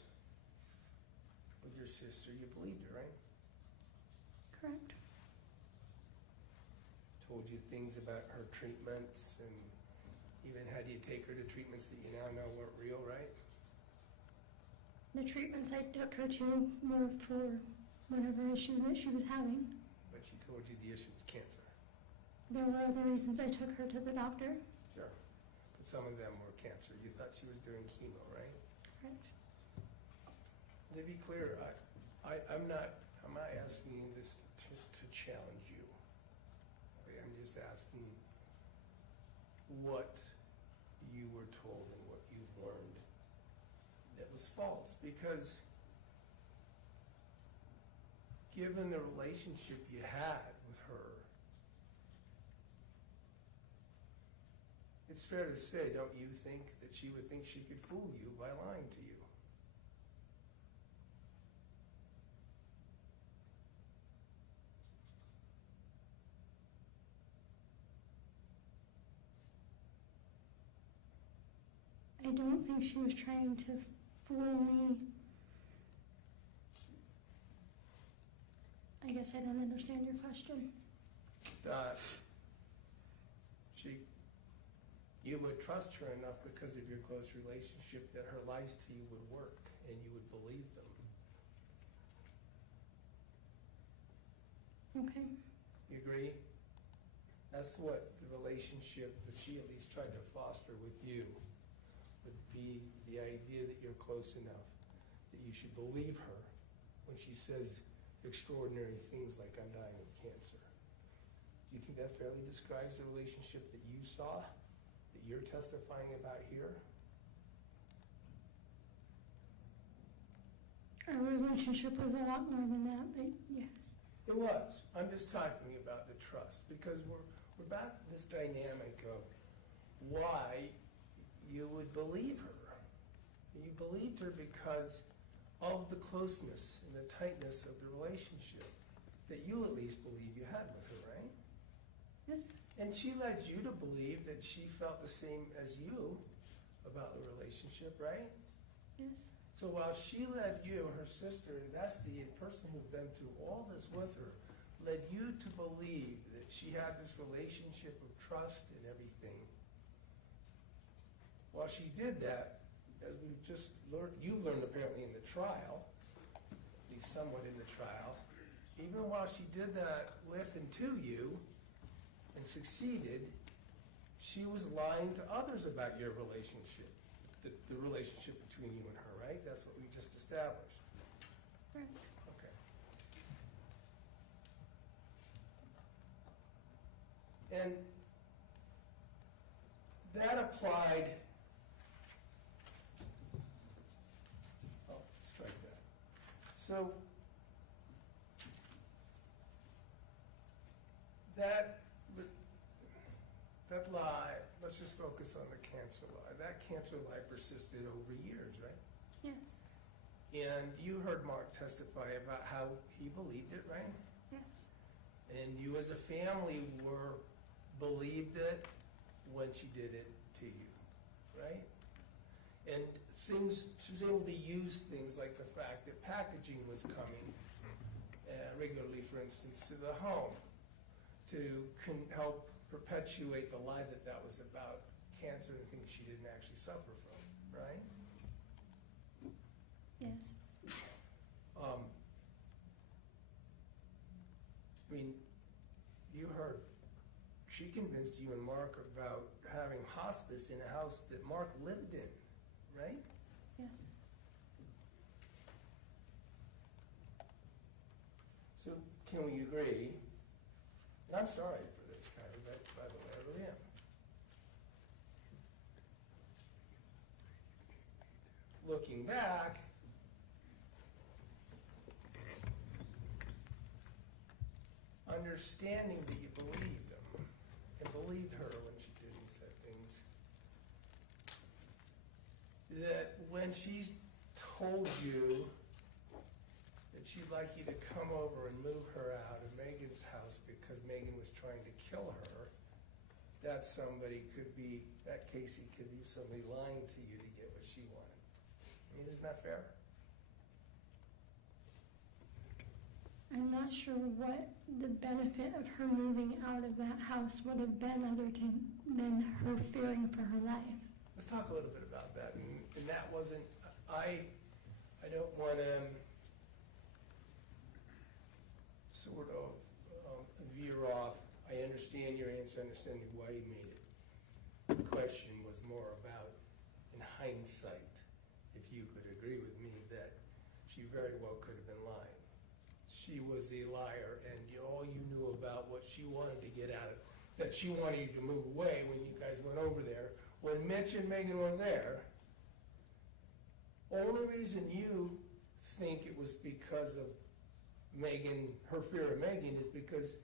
with your sister, you believed her, right? Correct. Told you things about her treatments and even had you take her to treatments that you now know weren't real, right? The treatments I took her to were for whatever issue that she was having. But she told you the issue was cancer. There were other reasons I took her to the doctor. Sure. But some of them were cancer. You thought she was doing chemo, right? Correct. To be clear, I'm not asking you this to challenge you. Okay, I'm just asking what you were told and what you learned that was false. Because given the relationship you had with her, it's fair to say, don't you think that she would think she could fool you by lying to you? I don't think she was trying to fool me. I guess I don't understand your question. That you would trust her enough because of your close relationship that her lies to you would work and you would believe them. Okay. You agree? That's what the relationship that she at least tried to foster with you would be, the idea that you're close enough, that you should believe her when she says extraordinary things like, I'm dying of cancer. Do you think that fairly describes the relationship that you saw, that you're testifying about here? Our relationship was a lot more than that, but yes. It was. I'm just talking about the trust, because we're back to this dynamic of why you would believe her. You believed her because of the closeness and the tightness of the relationship that you at least believe you had with her, right? Yes. And she led you to believe that she felt the same as you about the relationship, right? Yes. So while she led you, her sister, and Esty, a person who'd been through all this with her, led you to believe that she had this relationship of trust and everything. While she did that, as we just learned, you learned apparently in the trial, at least somewhat in the trial, even while she did that with and to you and succeeded, she was lying to others about your relationship, the relationship between you and her, right? That's what we just established. Right. Okay. And that applied, strike that. So that lie, let's just focus on the cancer lie. That cancer lie persisted over years, right? Yes. And you heard Mark testify about how he believed it, right? Yes. And you as a family believed it when she did it to you, right? And she was able to use things like the fact that packaging was coming regularly, for instance, to the home to help perpetuate the lie that was about cancer and things she didn't actually suffer from, right? Yes. I mean, you heard, she convinced you and Mark about having hospice in a house that Mark lived in, right? Yes. So can we agree, and I'm sorry for this, Kylee, by the way, I really am. Looking back, understanding that you believed them and believed her when she did and said things, that when she told you that she'd like you to come over and move her out of Megan's house because Meggan was trying to kill her, that Kacee could be somebody lying to you to get what she wanted. I mean, isn't that fair? I'm not sure what the benefit of her moving out of that house would have been other than her fearing for her life. Let's talk a little bit about that. And that wasn't, I don't want to sort of veer off. I understand your answer, understanding why you made it. The question was more about, in hindsight, if you could agree with me that she very well could have been lying. She was a liar, and all you knew about what she wanted to get out of, that she wanted you to move away when you guys went over there. When Mitch and Meggan were there, only reason you think it was because of Meggan, her fear of Meggan, is because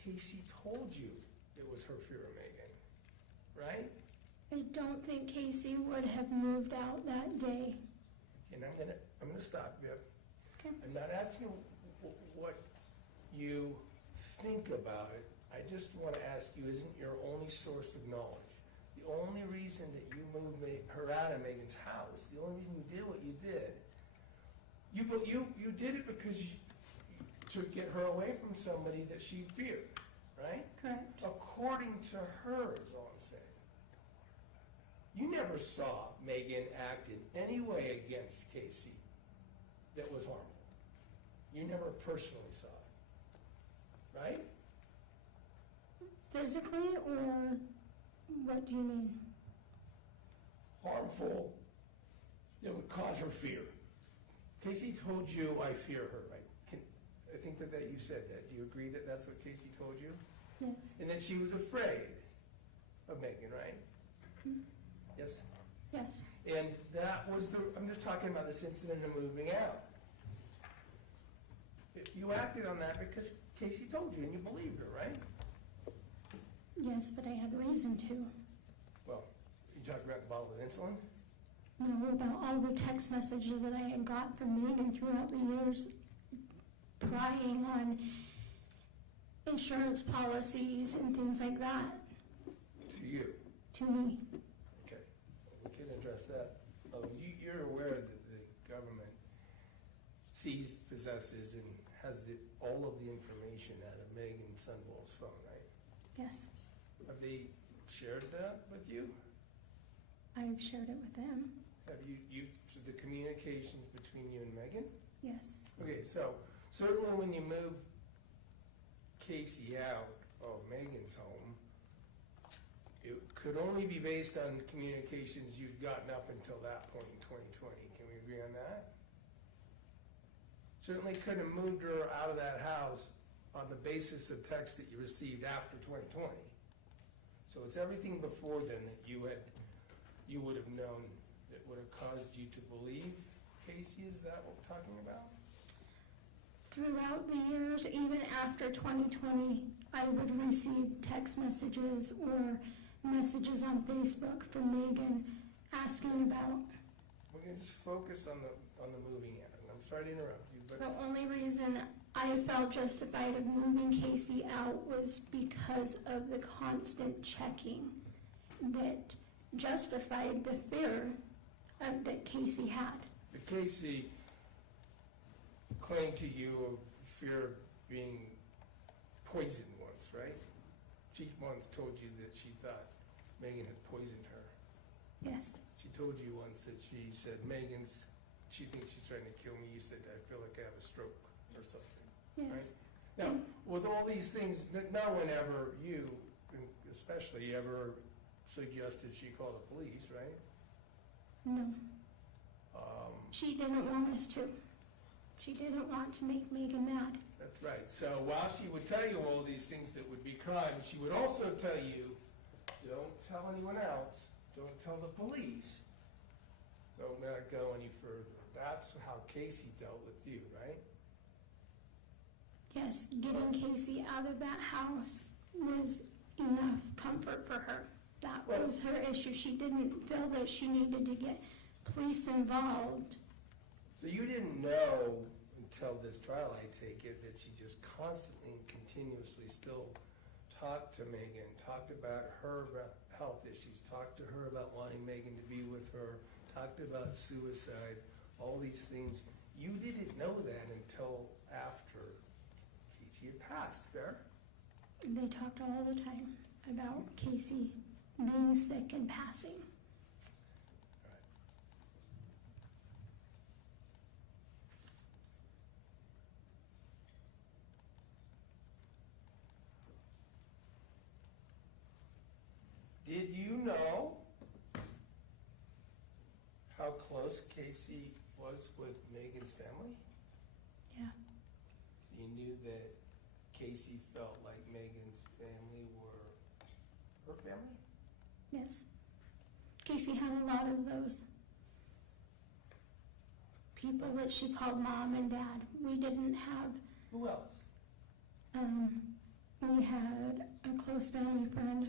Kacee told you it was her fear of Meggan, right? I don't think Kacee would have moved out that day. And I'm gonna stop you. Okay. I'm not asking what you think about it. I just want to ask you, isn't your only source of knowledge, the only reason that you moved her out of Megan's house, the only reason you did what you did, you did it because to get her away from somebody that she feared, right? Correct. According to her, is all I'm saying. You never saw Meggan act in any way against Kacee that was harmful. You never personally saw it, right? Physically, or what do you mean? Harmful, that would cause her fear. Kacee told you, I fear her, right? I think that you said that. Do you agree that that's what Kacee told you? Yes. And that she was afraid of Meggan, right? Mm-hmm. Yes? Yes. And that was I'm just talking about this incident of moving out. You acted on that because Kacee told you and you believed her, right? Yes, but I had reason to. Well, you talking about the bottle of insulin? No, about all the text messages that I had got from Meggan throughout the years, prying on insurance policies and things like that. To you? To me. Okay, we can address that. You're aware that the government sees, possesses, and has all of the information out of Meggan Sundwall's phone, right? Yes. Have they shared that with you? I've shared it with them. Have you the communications between you and Meggan? Yes. Okay, so certainly when you move Kacee out of Meggan's home, it could only be based on communications you'd gotten up until that point in 2020. Can we agree on that? Certainly couldn't have moved her out of that house on the basis of text that you received after 2020. So it's everything before then that you would have known that would have caused you to believe Kacee. Is that what we're talking about? Throughout the years, even after 2020, I would receive text messages or messages on Facebook from Meggan asking about. we're gonna just focus on the moving end. And I'm sorry to interrupt you, but The only reason I felt justified of moving Kacee out was because of the constant checking that justified the fear that Kacee had. but Kacee claimed to you of fear of being poisoned once, right? She once told you that she thought Meggan had poisoned her. Yes, She told you once that she said, she thinks she's trying to kill me. You said, I feel like I have a stroke or something. yes. Now, with all these things, no one ever, you especially, ever suggested she call the police, right? No. She didn't want us to. She didn't want to make Meggan mad. That's right. So while she would tell you all these things that would be crimes, she would also tell you, don't tell anyone else, don't tell the police, don't let it go any further. That's how Kacee dealt with you, right? Yes, getting Kacee out of that house was enough comfort for her. That was her issue. She didn't feel that she needed to get police involved. So you didn't know until this trial, I take it, that she just constantly and continuously still talked to Meggan, talked about her health issues, talked to her about wanting Meggan to be with her, talked about suicide, all these things. You didn't know that until after Kacee had passed, fair? They talked all the time about Kacee being sick and passing. Did you know how close Kacee was with Meggan's family? Yeah. So you knew that Kacee felt like Meggan's family were her family? Yes. Kacee had a lot of those people that she called mom and dad. We didn't have, Who else? we had a close family friend,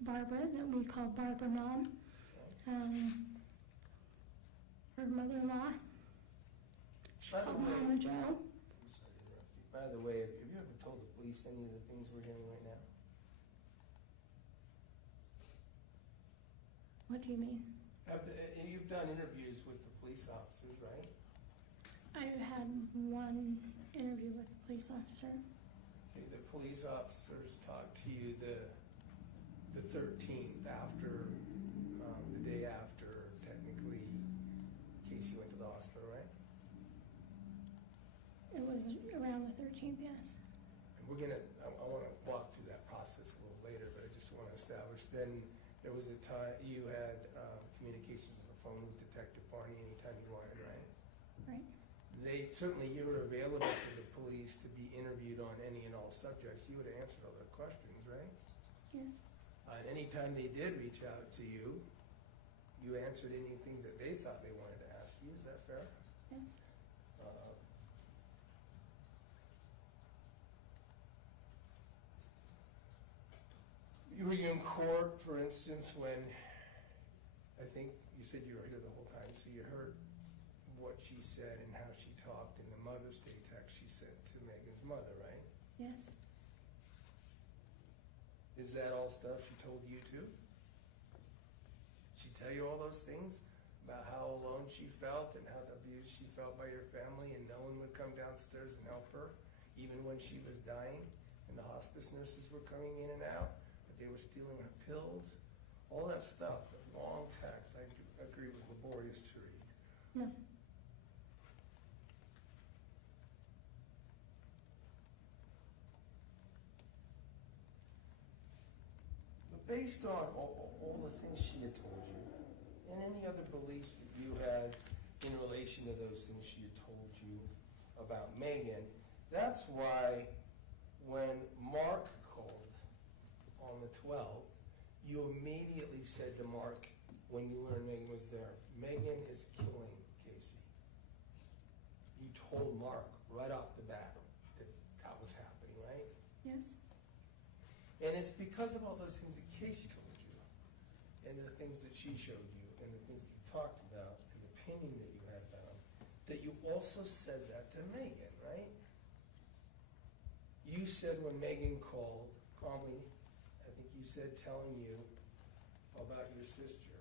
Barbara, that we called Barbara Mom. Her mother-in-law, she By the called way- Mama Joe. I'm sorry to interrupt you. By the way, have you ever told the police any of the things we're hearing right now? What do you mean? You've done interviews with the police officers, right? I've had one interview with a police officer. Okay, the police officers talked to you the 13th after, the day after, technically, Kacee went to the hospital, right? It was around the 13th, yes. And I want to walk through that process a little later, but I just want to establish, then there was a time, you had communications on the phone with Detective Farney anytime you wanted, right? Right. You were available for the police to be interviewed on any and all subjects. You would have answered all their questions, right? Yes. And anytime they did reach out to you, you answered anything that they thought they wanted to ask you. Is that fair? Yes. Were you in court, for instance, when, I think you said you were here the whole time, so you heard what she said and how she talked in the Mother's Day text she sent to Meggan's mother, right? Yes. Is that all stuff she told you too? Did she tell you all those things about how alone she felt and how abused she felt by your family and no one would come downstairs and help her, even when she was dying and the hospice nurses were coming in and out, but they were stealing her pills? All that stuff, a long text, I agree was laborious to read. No. Based on all the things she had told you, and any other beliefs that you had in relation to those things she had told you about Meggan, that's why when Mark called on the 12th, you immediately said to Mark, when you learned Meggan was there, Meggan is killing Kacee. You told Mark right off the bat that that was happening, right? Yes. And it's because of all those things that Kacee told you, and the things that she showed you, and the things you talked about, and the opinion that you had about him, that you also said that to Meggan, right? You said when Meggan called, calmly, I think you said telling you about your sister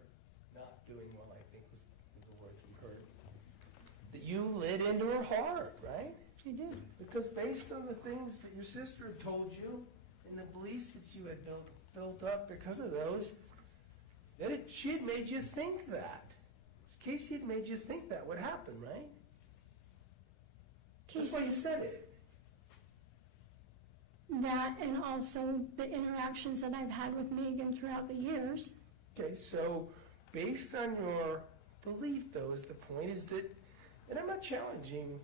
not doing well, I think was the words you heard, that you lit into her heart, right? I do. Because based on the things that your sister had told you and the beliefs that you had built up because of those, she had made you think that. Kacee had made you think that would happen, right? That's why you said it. That and also the interactions that I've had with Meggan throughout the years. Okay, so based on your belief, though, is the point is that, and I'm not challenging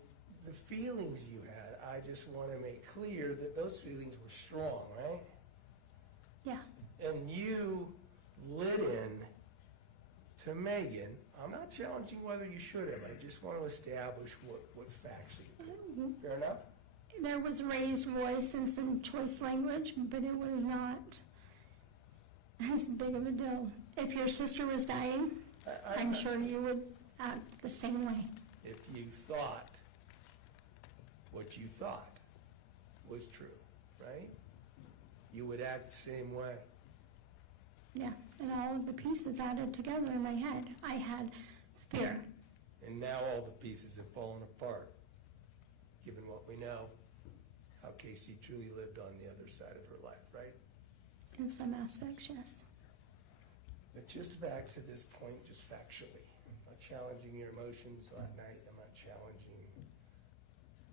the feelings you had, I just want to make clear that those feelings were strong, right? Yeah. And you lit in to Meggan. I'm not challenging whether you should have, I just want to establish what facts you. Fair enough? There was raised voice and some choice language, but it was not as big of a deal. If your sister was dying, I'm sure you would act the same way. If you thought what you thought was true, right? You would act the same way. Yeah, and all of the pieces added together in my head. I had fear. And now all the pieces have fallen apart, given what we know, how Kacee truly lived on the other side of her life, right? In some aspects, yes. But just back to this point, just factually, I'm not challenging your emotions that night, I'm not challenging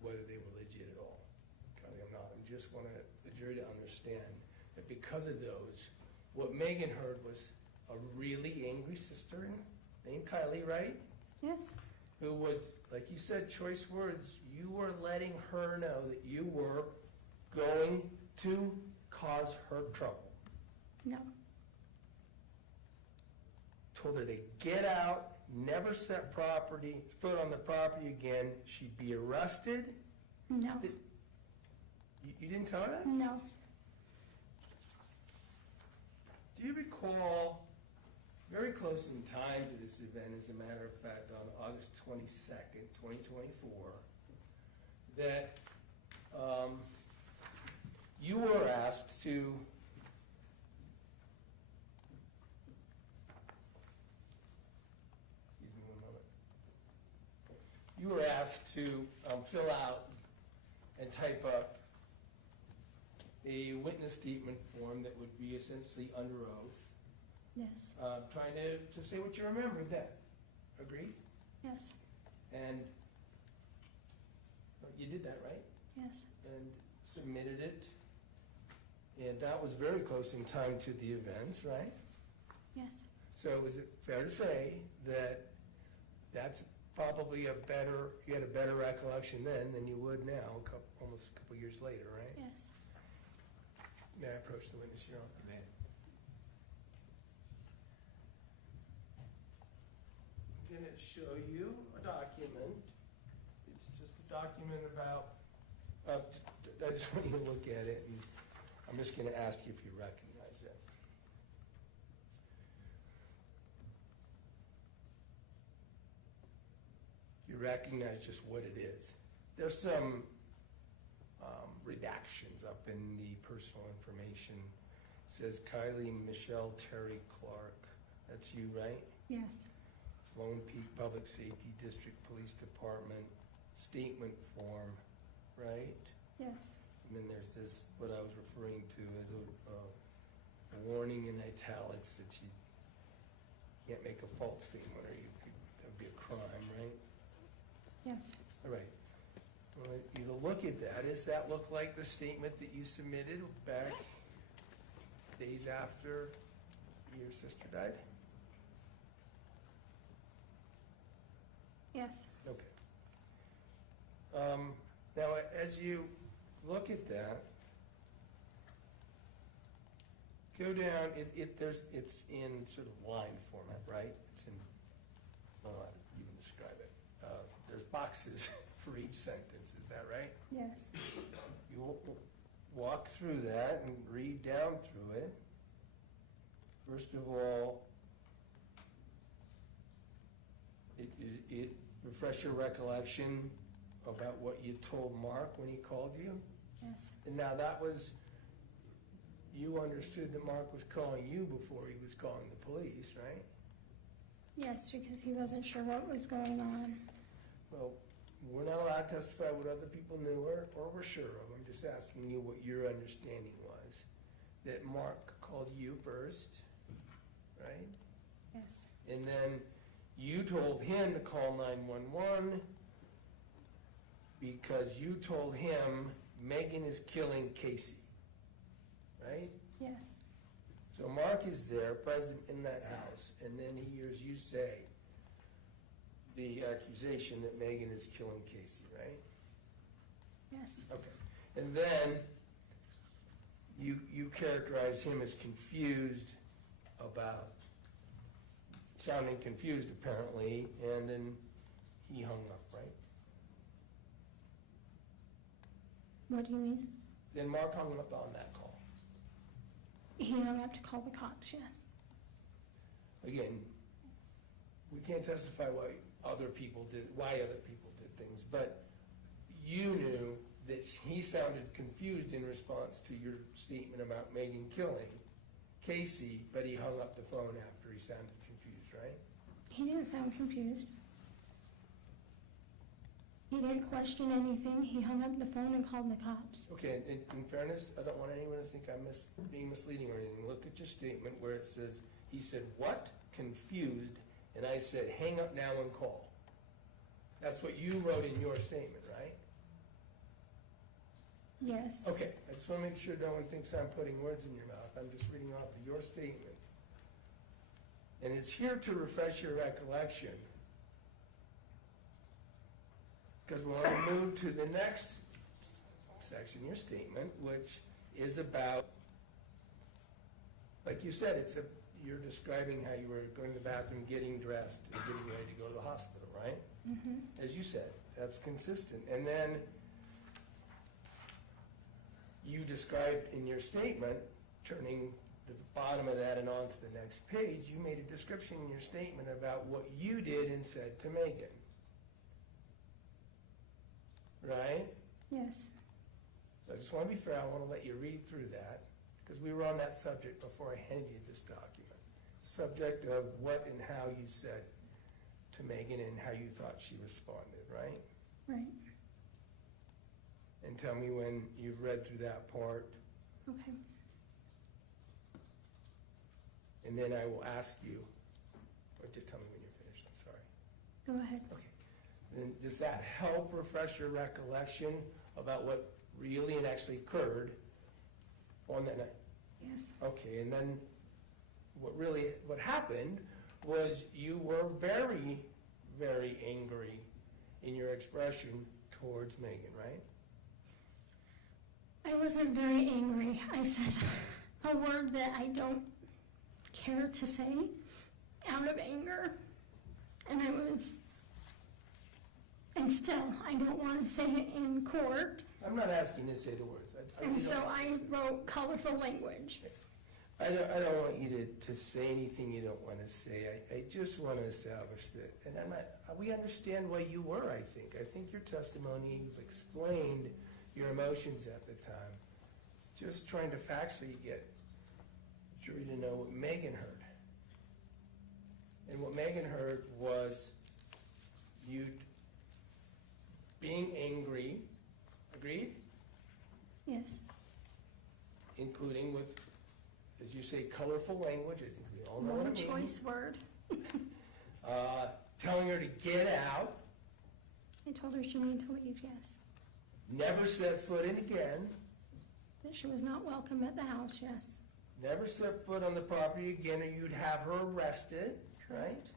whether they were legit at all. Kylee, I'm not. I just want the jury to understand that because of those, what Meggan heard was a really angry sister named Kylee, right? Yes. Who was, like you said, choice words, you were letting her know that you were going to cause her trouble. No. Told her to get out, never set foot on the property again, she'd be arrested. No. You didn't tell her that? No. Do you recall, very close in time to this event, as a matter of fact, on August 22nd, 2024, that you were asked to fill out and type up a witness statement form that would be essentially under oath, Yes. trying to say what you remembered then. Agreed? Yes. And you did that, right? Yes. And submitted it. And that was very close in time to the events, right? Yes. So is it fair to say that that's probably you had a better recollection then than you would now, almost a couple years later, right? Yes. May I approach the witness, Your Honor? Man. I'm going to show you a document. It's just a document about, I just want you to look at it, and I'm just going to ask you if you recognize it. You recognize just what it is. There's some redactions up in the personal information. It says Kylee Michelle Terry Clark. That's you, right? Yes. It's Lone Peak Public Safety District Police Department statement form, right? Yes. And then there's this, what I was referring to as a warning in italics that you can't make a false statement or that would be a crime, right? Yes. All right. I want you to look at that. Does that look like the statement that you submitted back days after your sister died? Yes. Okay. Now, as you look at that, go down. It's in sort of line format, right? It's in. Well, I don't even describe it. There's boxes for each sentence. Is that right? Yes. You walk through that and read down through it. First of all, refresh your recollection about what you told Mark when he called you? Yes. And now that was, you understood that Mark was calling you before he was calling the police, right? Yes, because he wasn't sure what was going on. Well, we're not allowed to testify what other people knew or were sure of. I'm just asking you what your understanding was. That Mark called you first, right? Yes. And then you told him to call 911 because you told him Meggan is killing Kacee, right? Yes. So Mark is there, present in that house, and then he hears you say the accusation that Meggan is killing Kacee, right? Yes. Okay. And then you characterize him as confused about, sounding confused apparently, and then he hung up, right? What do you mean? Then Mark hung up on that call. He hung up to call the cops, yes. Again, we can't testify why other people did things, but you knew that he sounded confused in response to your statement about Meggan killing Kacee, but he hung up the phone after he sounded confused, right? He didn't sound confused. He didn't question anything. He hung up the phone and called the cops. Okay, in fairness, I don't want anyone to think I'm being misleading or anything. Look at your statement where it says, he said, what? Confused. And I said, hang up now and call. That's what you wrote in your statement, right? Yes. Okay, I just want to make sure no one thinks I'm putting words in your mouth. I'm just reading off of your statement. And it's here to refresh your recollection. Because we want to move to the next section, your statement, which is about, like you said, you're describing how you were going to the bathroom, getting dressed, and getting ready to go to the hospital, right? Mm-hmm. As you said, that's consistent. And then you described in your statement, turning the bottom of that and on to the next page, you made a description in your statement about what you did and said to Meggan. Right? Yes. So I just want to be fair, I want to let you read through that, because we were on that subject before I handed you this document. Subject of what and how you said to Meggan and how you thought she responded, right? Right. And tell me when you've read through that part, Okay. and then I will ask you, or just tell me when you're finished, I'm sorry. Go ahead. Okay. Then does that help refresh your recollection about what really and actually occurred on that night? Yes. Okay, and then what happened was you were very, very angry in your expression towards Meggan, right? I wasn't very angry. I said a word that I don't care to say out of anger. And still, I don't want to say it in court. I'm not asking you to say the words. And so I wrote colorful language. I don't want you to say anything you don't want to say. I just want to establish that. And we understand why you were, I think. I think your testimony, you've explained your emotions at the time. Just trying to factually get the jury to know what Meggan heard. And what Meggan heard was you being angry, agreed? Yes. Including with, as you say, colorful language. I think we all know No what it means. choice word. Telling her to get out. I told her she needed to leave, yes. Never set foot in again. That she was not welcome at the house, yes. Never set foot on the property again or you'd have her arrested, right?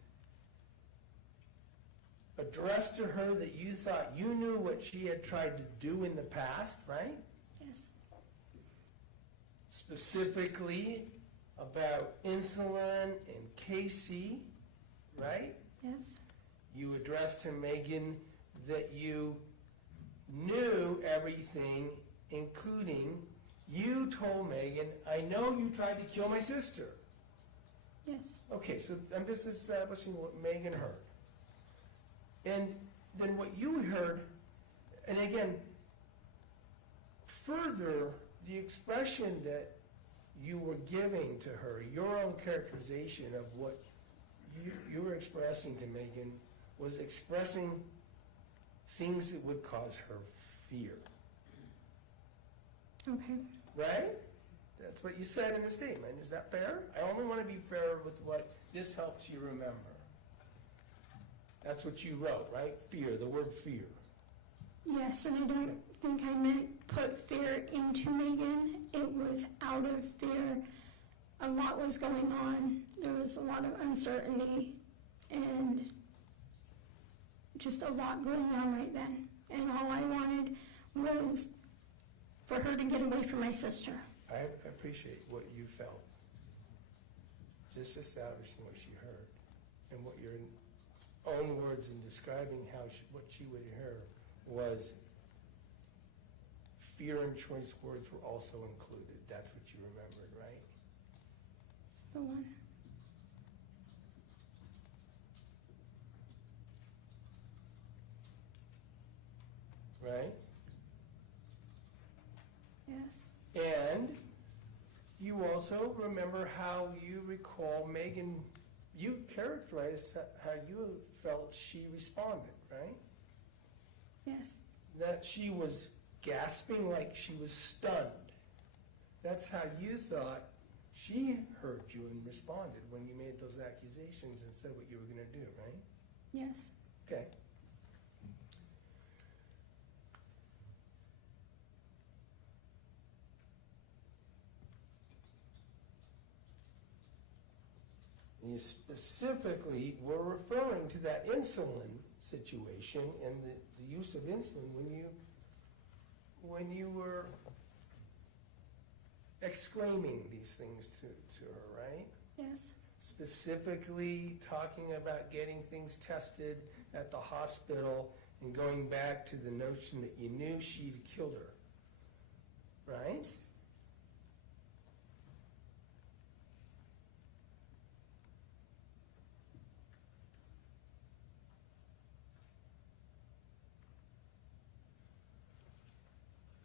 Addressed to her that you thought you knew what she had tried to do in the past, right? Yes. Specifically about Insulin and Kacee, right? Yes. You addressed to Meggan that you knew everything, including you told Meggan, I know you tried to kill my sister. Yes. Okay, so I'm just establishing what Meggan heard. And then what you heard, and again, further, the expression that you were giving to her, your own characterization of what you were expressing to Meggan was expressing things that would cause her fear. Okay. Right? That's what you said in the statement. Is that fair? I only want to be fair with what this helps you remember. That's what you wrote, right? Fear, the word fear. Yes, and I don't think I meant put fear into Meggan. It was out of fear. A lot was going on. There was a lot of uncertainty and just a lot going on right then. And all I wanted was for her to get away from my sister. I appreciate what you felt. Just establishing what she heard and what your own words in describing what she would hear was fear and choice words were also included. That's what you remembered, right? That's the one. Right? Yes. And you also remember how you recall Meggan, you characterized how you felt she responded, right? Yes. That she was gasping like she was stunned. That's how you thought she heard you and responded when you made those accusations and said what you were going to do, right? Yes. Okay. You specifically were referring to that insulin situation and the use of insulin when you were exclaiming these things to her, right? Yes. Specifically talking about getting things tested at the hospital and going back to the notion that you knew she'd killed her, right?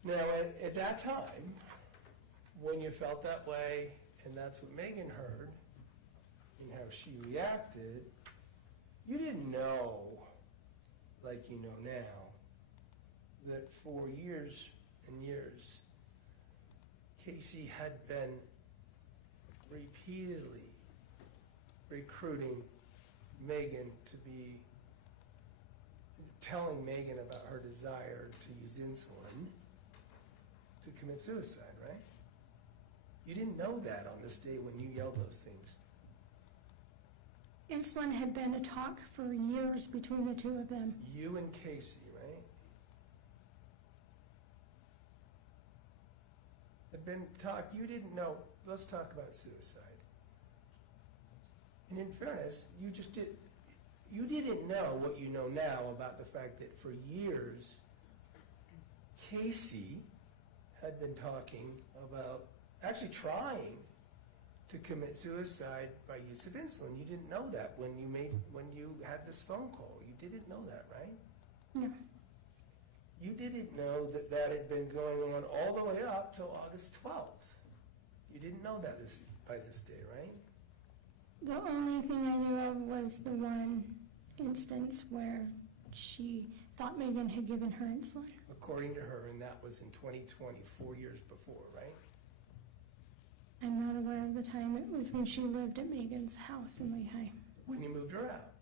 Now, at that time, when you felt that way, and that's what Meggan heard, and how she reacted, you didn't know, like you know now, that for years and years, Kacee had been repeatedly recruiting Meggan to be, telling Meggan about her desire to use insulin to commit suicide, right? You didn't know that on this day when you yelled those things. Insulin had been a talk for years between the two of them. You and Kacee, right? Had been talk, you didn't know, let's talk about suicide. And in fairness, you didn't know what you know now about the fact that for years, Kacee had been talking about actually trying to commit suicide by use of insulin. You didn't know that when you had this phone call. You didn't know that, right? No. You didn't know that had been going on all the way up till August 12th. You didn't know that by this day, right? The only thing I knew of was the one instance where she thought Meggan had given her insulin. According to her, and that was in 2020, 4 years before, right? I'm not aware of the time. It was when she lived at Meggan's house in Lehigh. When you moved her out.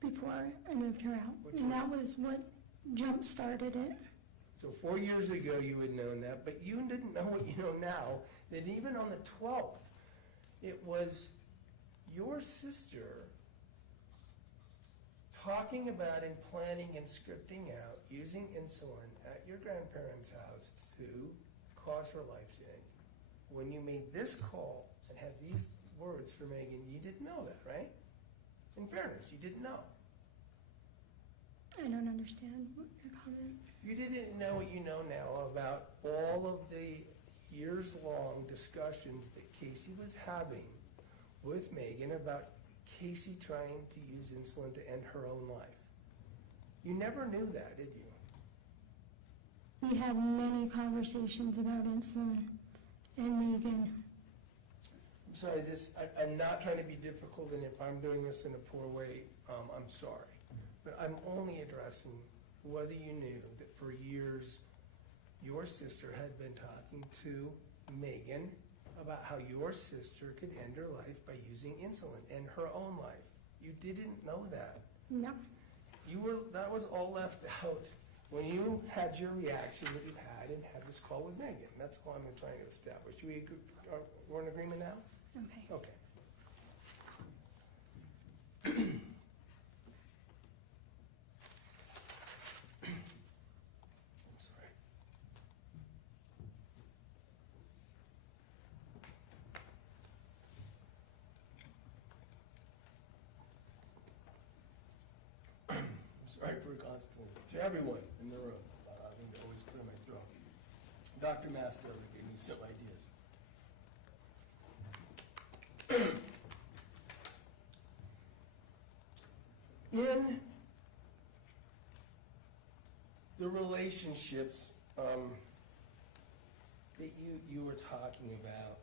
Before I moved her out. Which And was- that was what jump-started it. So 4 years ago you had known that, but you didn't know what you know now, that even on the 12th, it was your sister talking about and planning and scripting out using insulin at your grandparents' house to cause her life to end. When you made this call and had these words for Meggan, you didn't know that, right? In fairness, you didn't know. I don't understand what your comment. You didn't know what you know now about all of the years-long discussions that Kacee was having with Meggan about Kacee trying to use insulin to end her own life. You never knew that, did you? We had many conversations about insulin and Meggan. I'm sorry, I'm not trying to be difficult, and if I'm doing this in a poor way, I'm sorry. But I'm only addressing whether you knew that for years your sister had been talking to Meggan about how your sister could end her life by using insulin and her own life. You didn't know that. No. That was all left out when you had your reaction that you had and had this call with Meggan. That's all I'm trying to establish. We're in agreement now? Okay. Okay. I'm sorry. I'm sorry for constantly, to everyone in the room. I need to always clear my throat. Dr. Master gave me some ideas. In the relationships that you were talking about,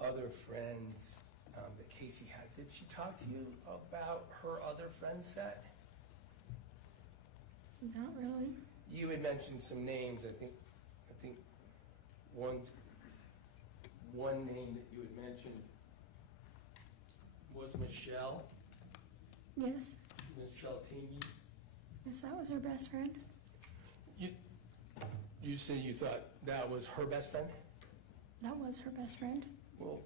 other friends that Kacee had, did she talk to you about her other friend set? Not really. You had mentioned some names. I think one name that you had mentioned was Michelle. Yes. Michelle Tingy. Yes, that was her best friend. You said you thought that was her best friend? That was her best friend. Well,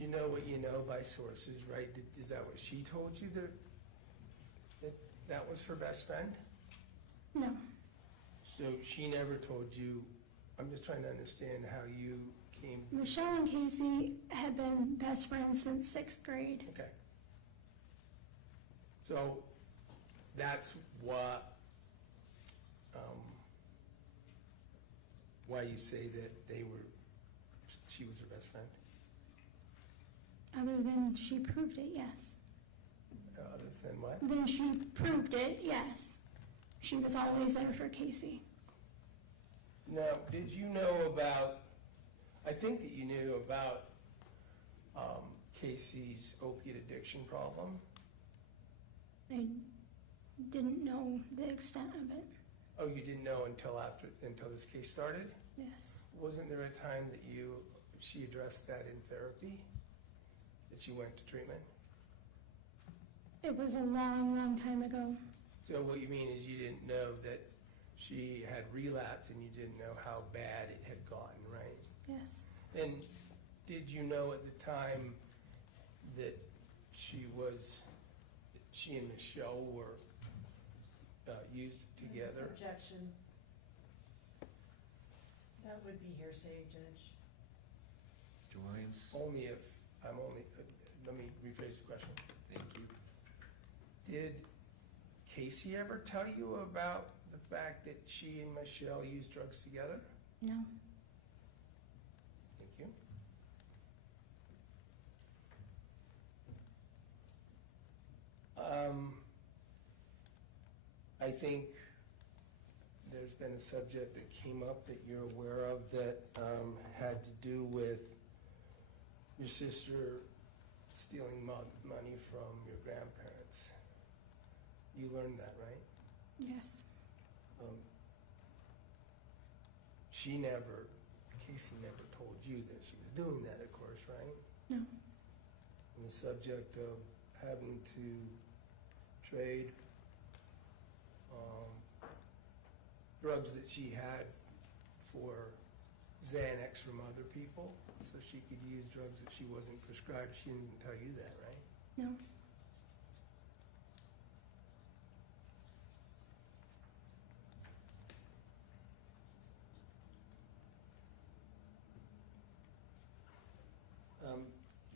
you know what you know by sources, right? Is that what she told you, that was her best friend? No. So she never told you, I'm just trying to understand how you came. Michelle and Kacee had been best friends since 6th grade. Okay. So that's what, why you say that she was her best friend? Other than she proved it, yes. Other than what? Then she proved it, yes. She was always there for Kacee. Now, did you know about, I think that you knew about Kacee's opiate addiction problem? I didn't know the extent of it. Oh, you didn't know until this case started? Yes. Wasn't there a time that she addressed that in therapy? That she went to treatment? It was a long, long time ago. So what you mean is you didn't know that she had relapsed and you didn't know how bad it had gotten, right? Yes. And did you know at the time that she and Michelle were used together? Objection. That would be hearsay, Judge. Mr. Williams? Let me rephrase the question. Thank you. Did Kacee ever tell you about the fact that she and Michelle used drugs together? No. Thank you. I think there's been a subject that came up that you're aware of that had to do with your sister stealing money from your grandparents. You learned that, right? Yes. Kacee never told you that she was doing that, of course, right? No. On the subject of having to trade drugs that she had for Xanax from other people so she could use drugs that she wasn't prescribed. She didn't even tell you that, right? No.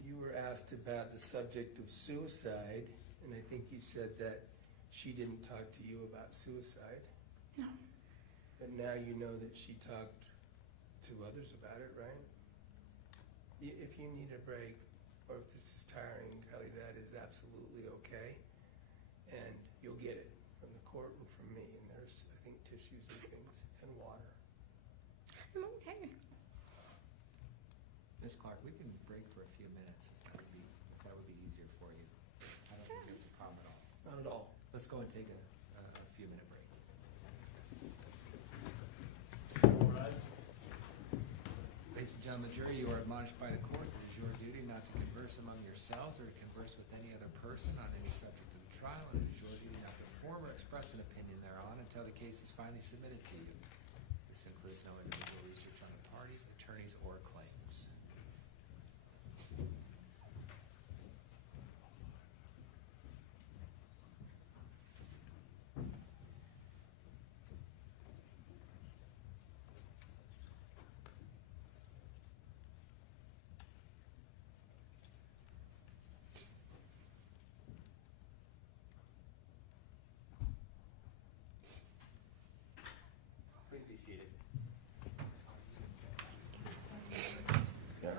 You were asked about the subject of suicide, and I think you said that she didn't talk to you about suicide. No. But now you know that she talked to others about it, right? If you need a break, or if this is tiring, Kylee, that is absolutely okay, and you'll get it from the court and from me, and there's, I think, tissues and things, and water. I'm okay. Ms. Clark, we can break for a few minutes, if that would be easier for you. I don't think it's a problem at all. Not at all. Let's go and take a few minute break. Ladies and gentlemen, jury, you are admonished by the court that it is your duty not to converse among yourselves or to converse with any other person on any subject of the trial, and it is your duty not to form or express an opinion thereon until the case is finally submitted to you. This includes no individual research on the parties, attorneys, or claims. Please be seated.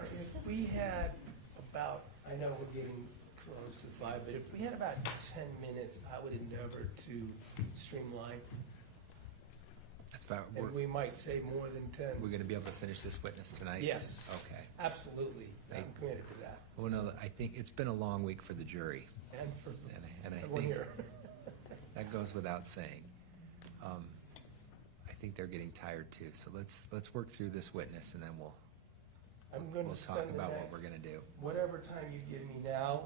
If we had about, I know we're getting close to 5, but if we had about 10 minutes, I would endeavor to streamline, That's about, and we might say more than 10. we're gonna be able to finish this witness tonight? Yes. Okay. Absolutely, I'm I- committed to that, Well, no, I think it's been a long week for the jury, and for and I everyone think here. that goes without saying. I think they're getting tired too, so let's work through this witness and then I'm going we'll to talk spend the about what next, we're gonna do. whatever time you give me now,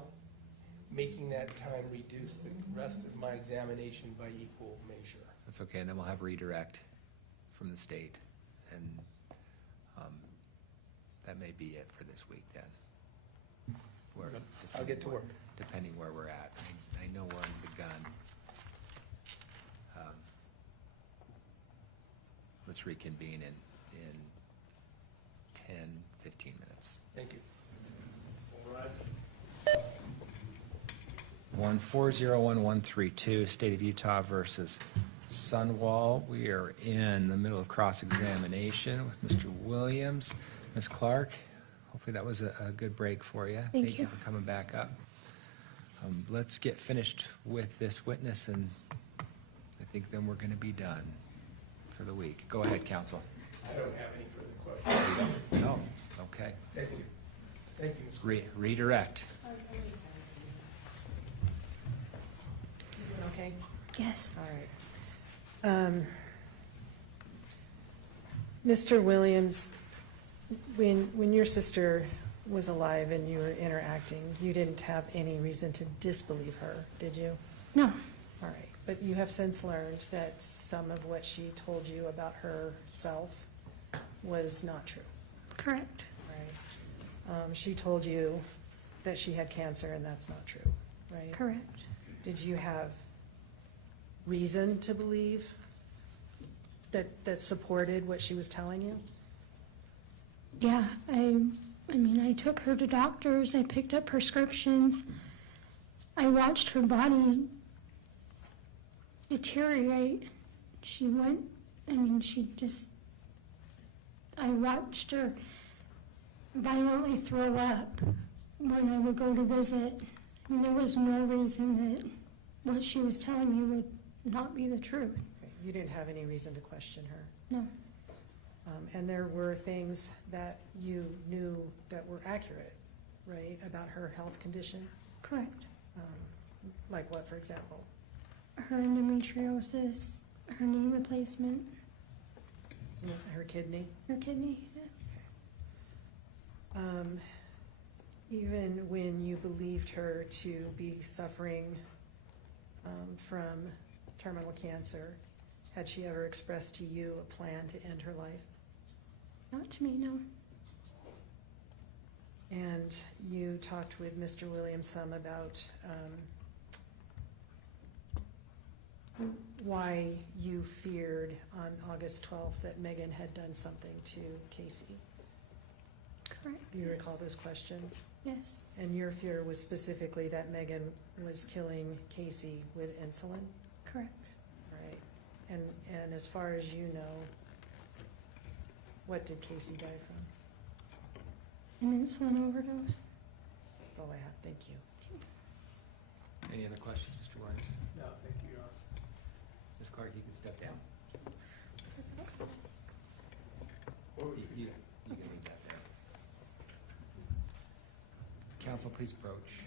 making that time reduce the rest of my examination by equal measure. That's okay, and then we'll have redirect from the state, and that may be it for this week then. I'll get to work. Depending where we're at. I know we're under the gun. Let's reconvene in 10, 15 minutes. Thank you. 1401132, State of Utah versus Sundwall. We are in the middle of cross-examination with Mr. Williams. Ms. Clark, hopefully that was a good break for you. Thank you. for coming back up. Let's get finished with this witness, and I think then we're gonna be done for the week. Go ahead, counsel. I don't have any further questions. No, okay. Thank you. Thank you, Ms. Green. Redirect. You doing okay? Yes. All right. Mr. Williams, when your sister was alive and you were interacting, you didn't have any reason to disbelieve her, did you? No. All right, but you have since learned that some of what she told you about herself was not true, Correct. right? She told you that she had cancer, and that's not true, right? Correct. Did you have reason to believe that supported what she was telling you? Yeah, I mean, I took her to doctors, I picked up prescriptions, I watched her body deteriorate. She went, I watched her violently throw up when I would go to visit, and there was no reason that what she was telling me would not be the truth. You didn't have any reason to question her. No. And there were things that you knew that were accurate, right, about her health condition? Correct. Like what, for example? Her endometriosis, her knee replacement, Her kidney? her kidney, yes. Even when you believed her to be suffering from terminal cancer, had she ever expressed to you a plan to end her life? Not to me, no. And you talked with Mr. Williams some about why you feared on August 12th that Meggan had done something to Kacee. Correct. Do you recall those questions? Yes, And your fear was specifically that Meggan was killing Kacee with insulin, correct. right? And as far as you know, what did Kacee die from? An insulin overdose. That's all I have, thank you. Any other questions, Mr. Williams? No, thank you, Your Ms. Clark, you can step down. You can leave that there. Council, please approach.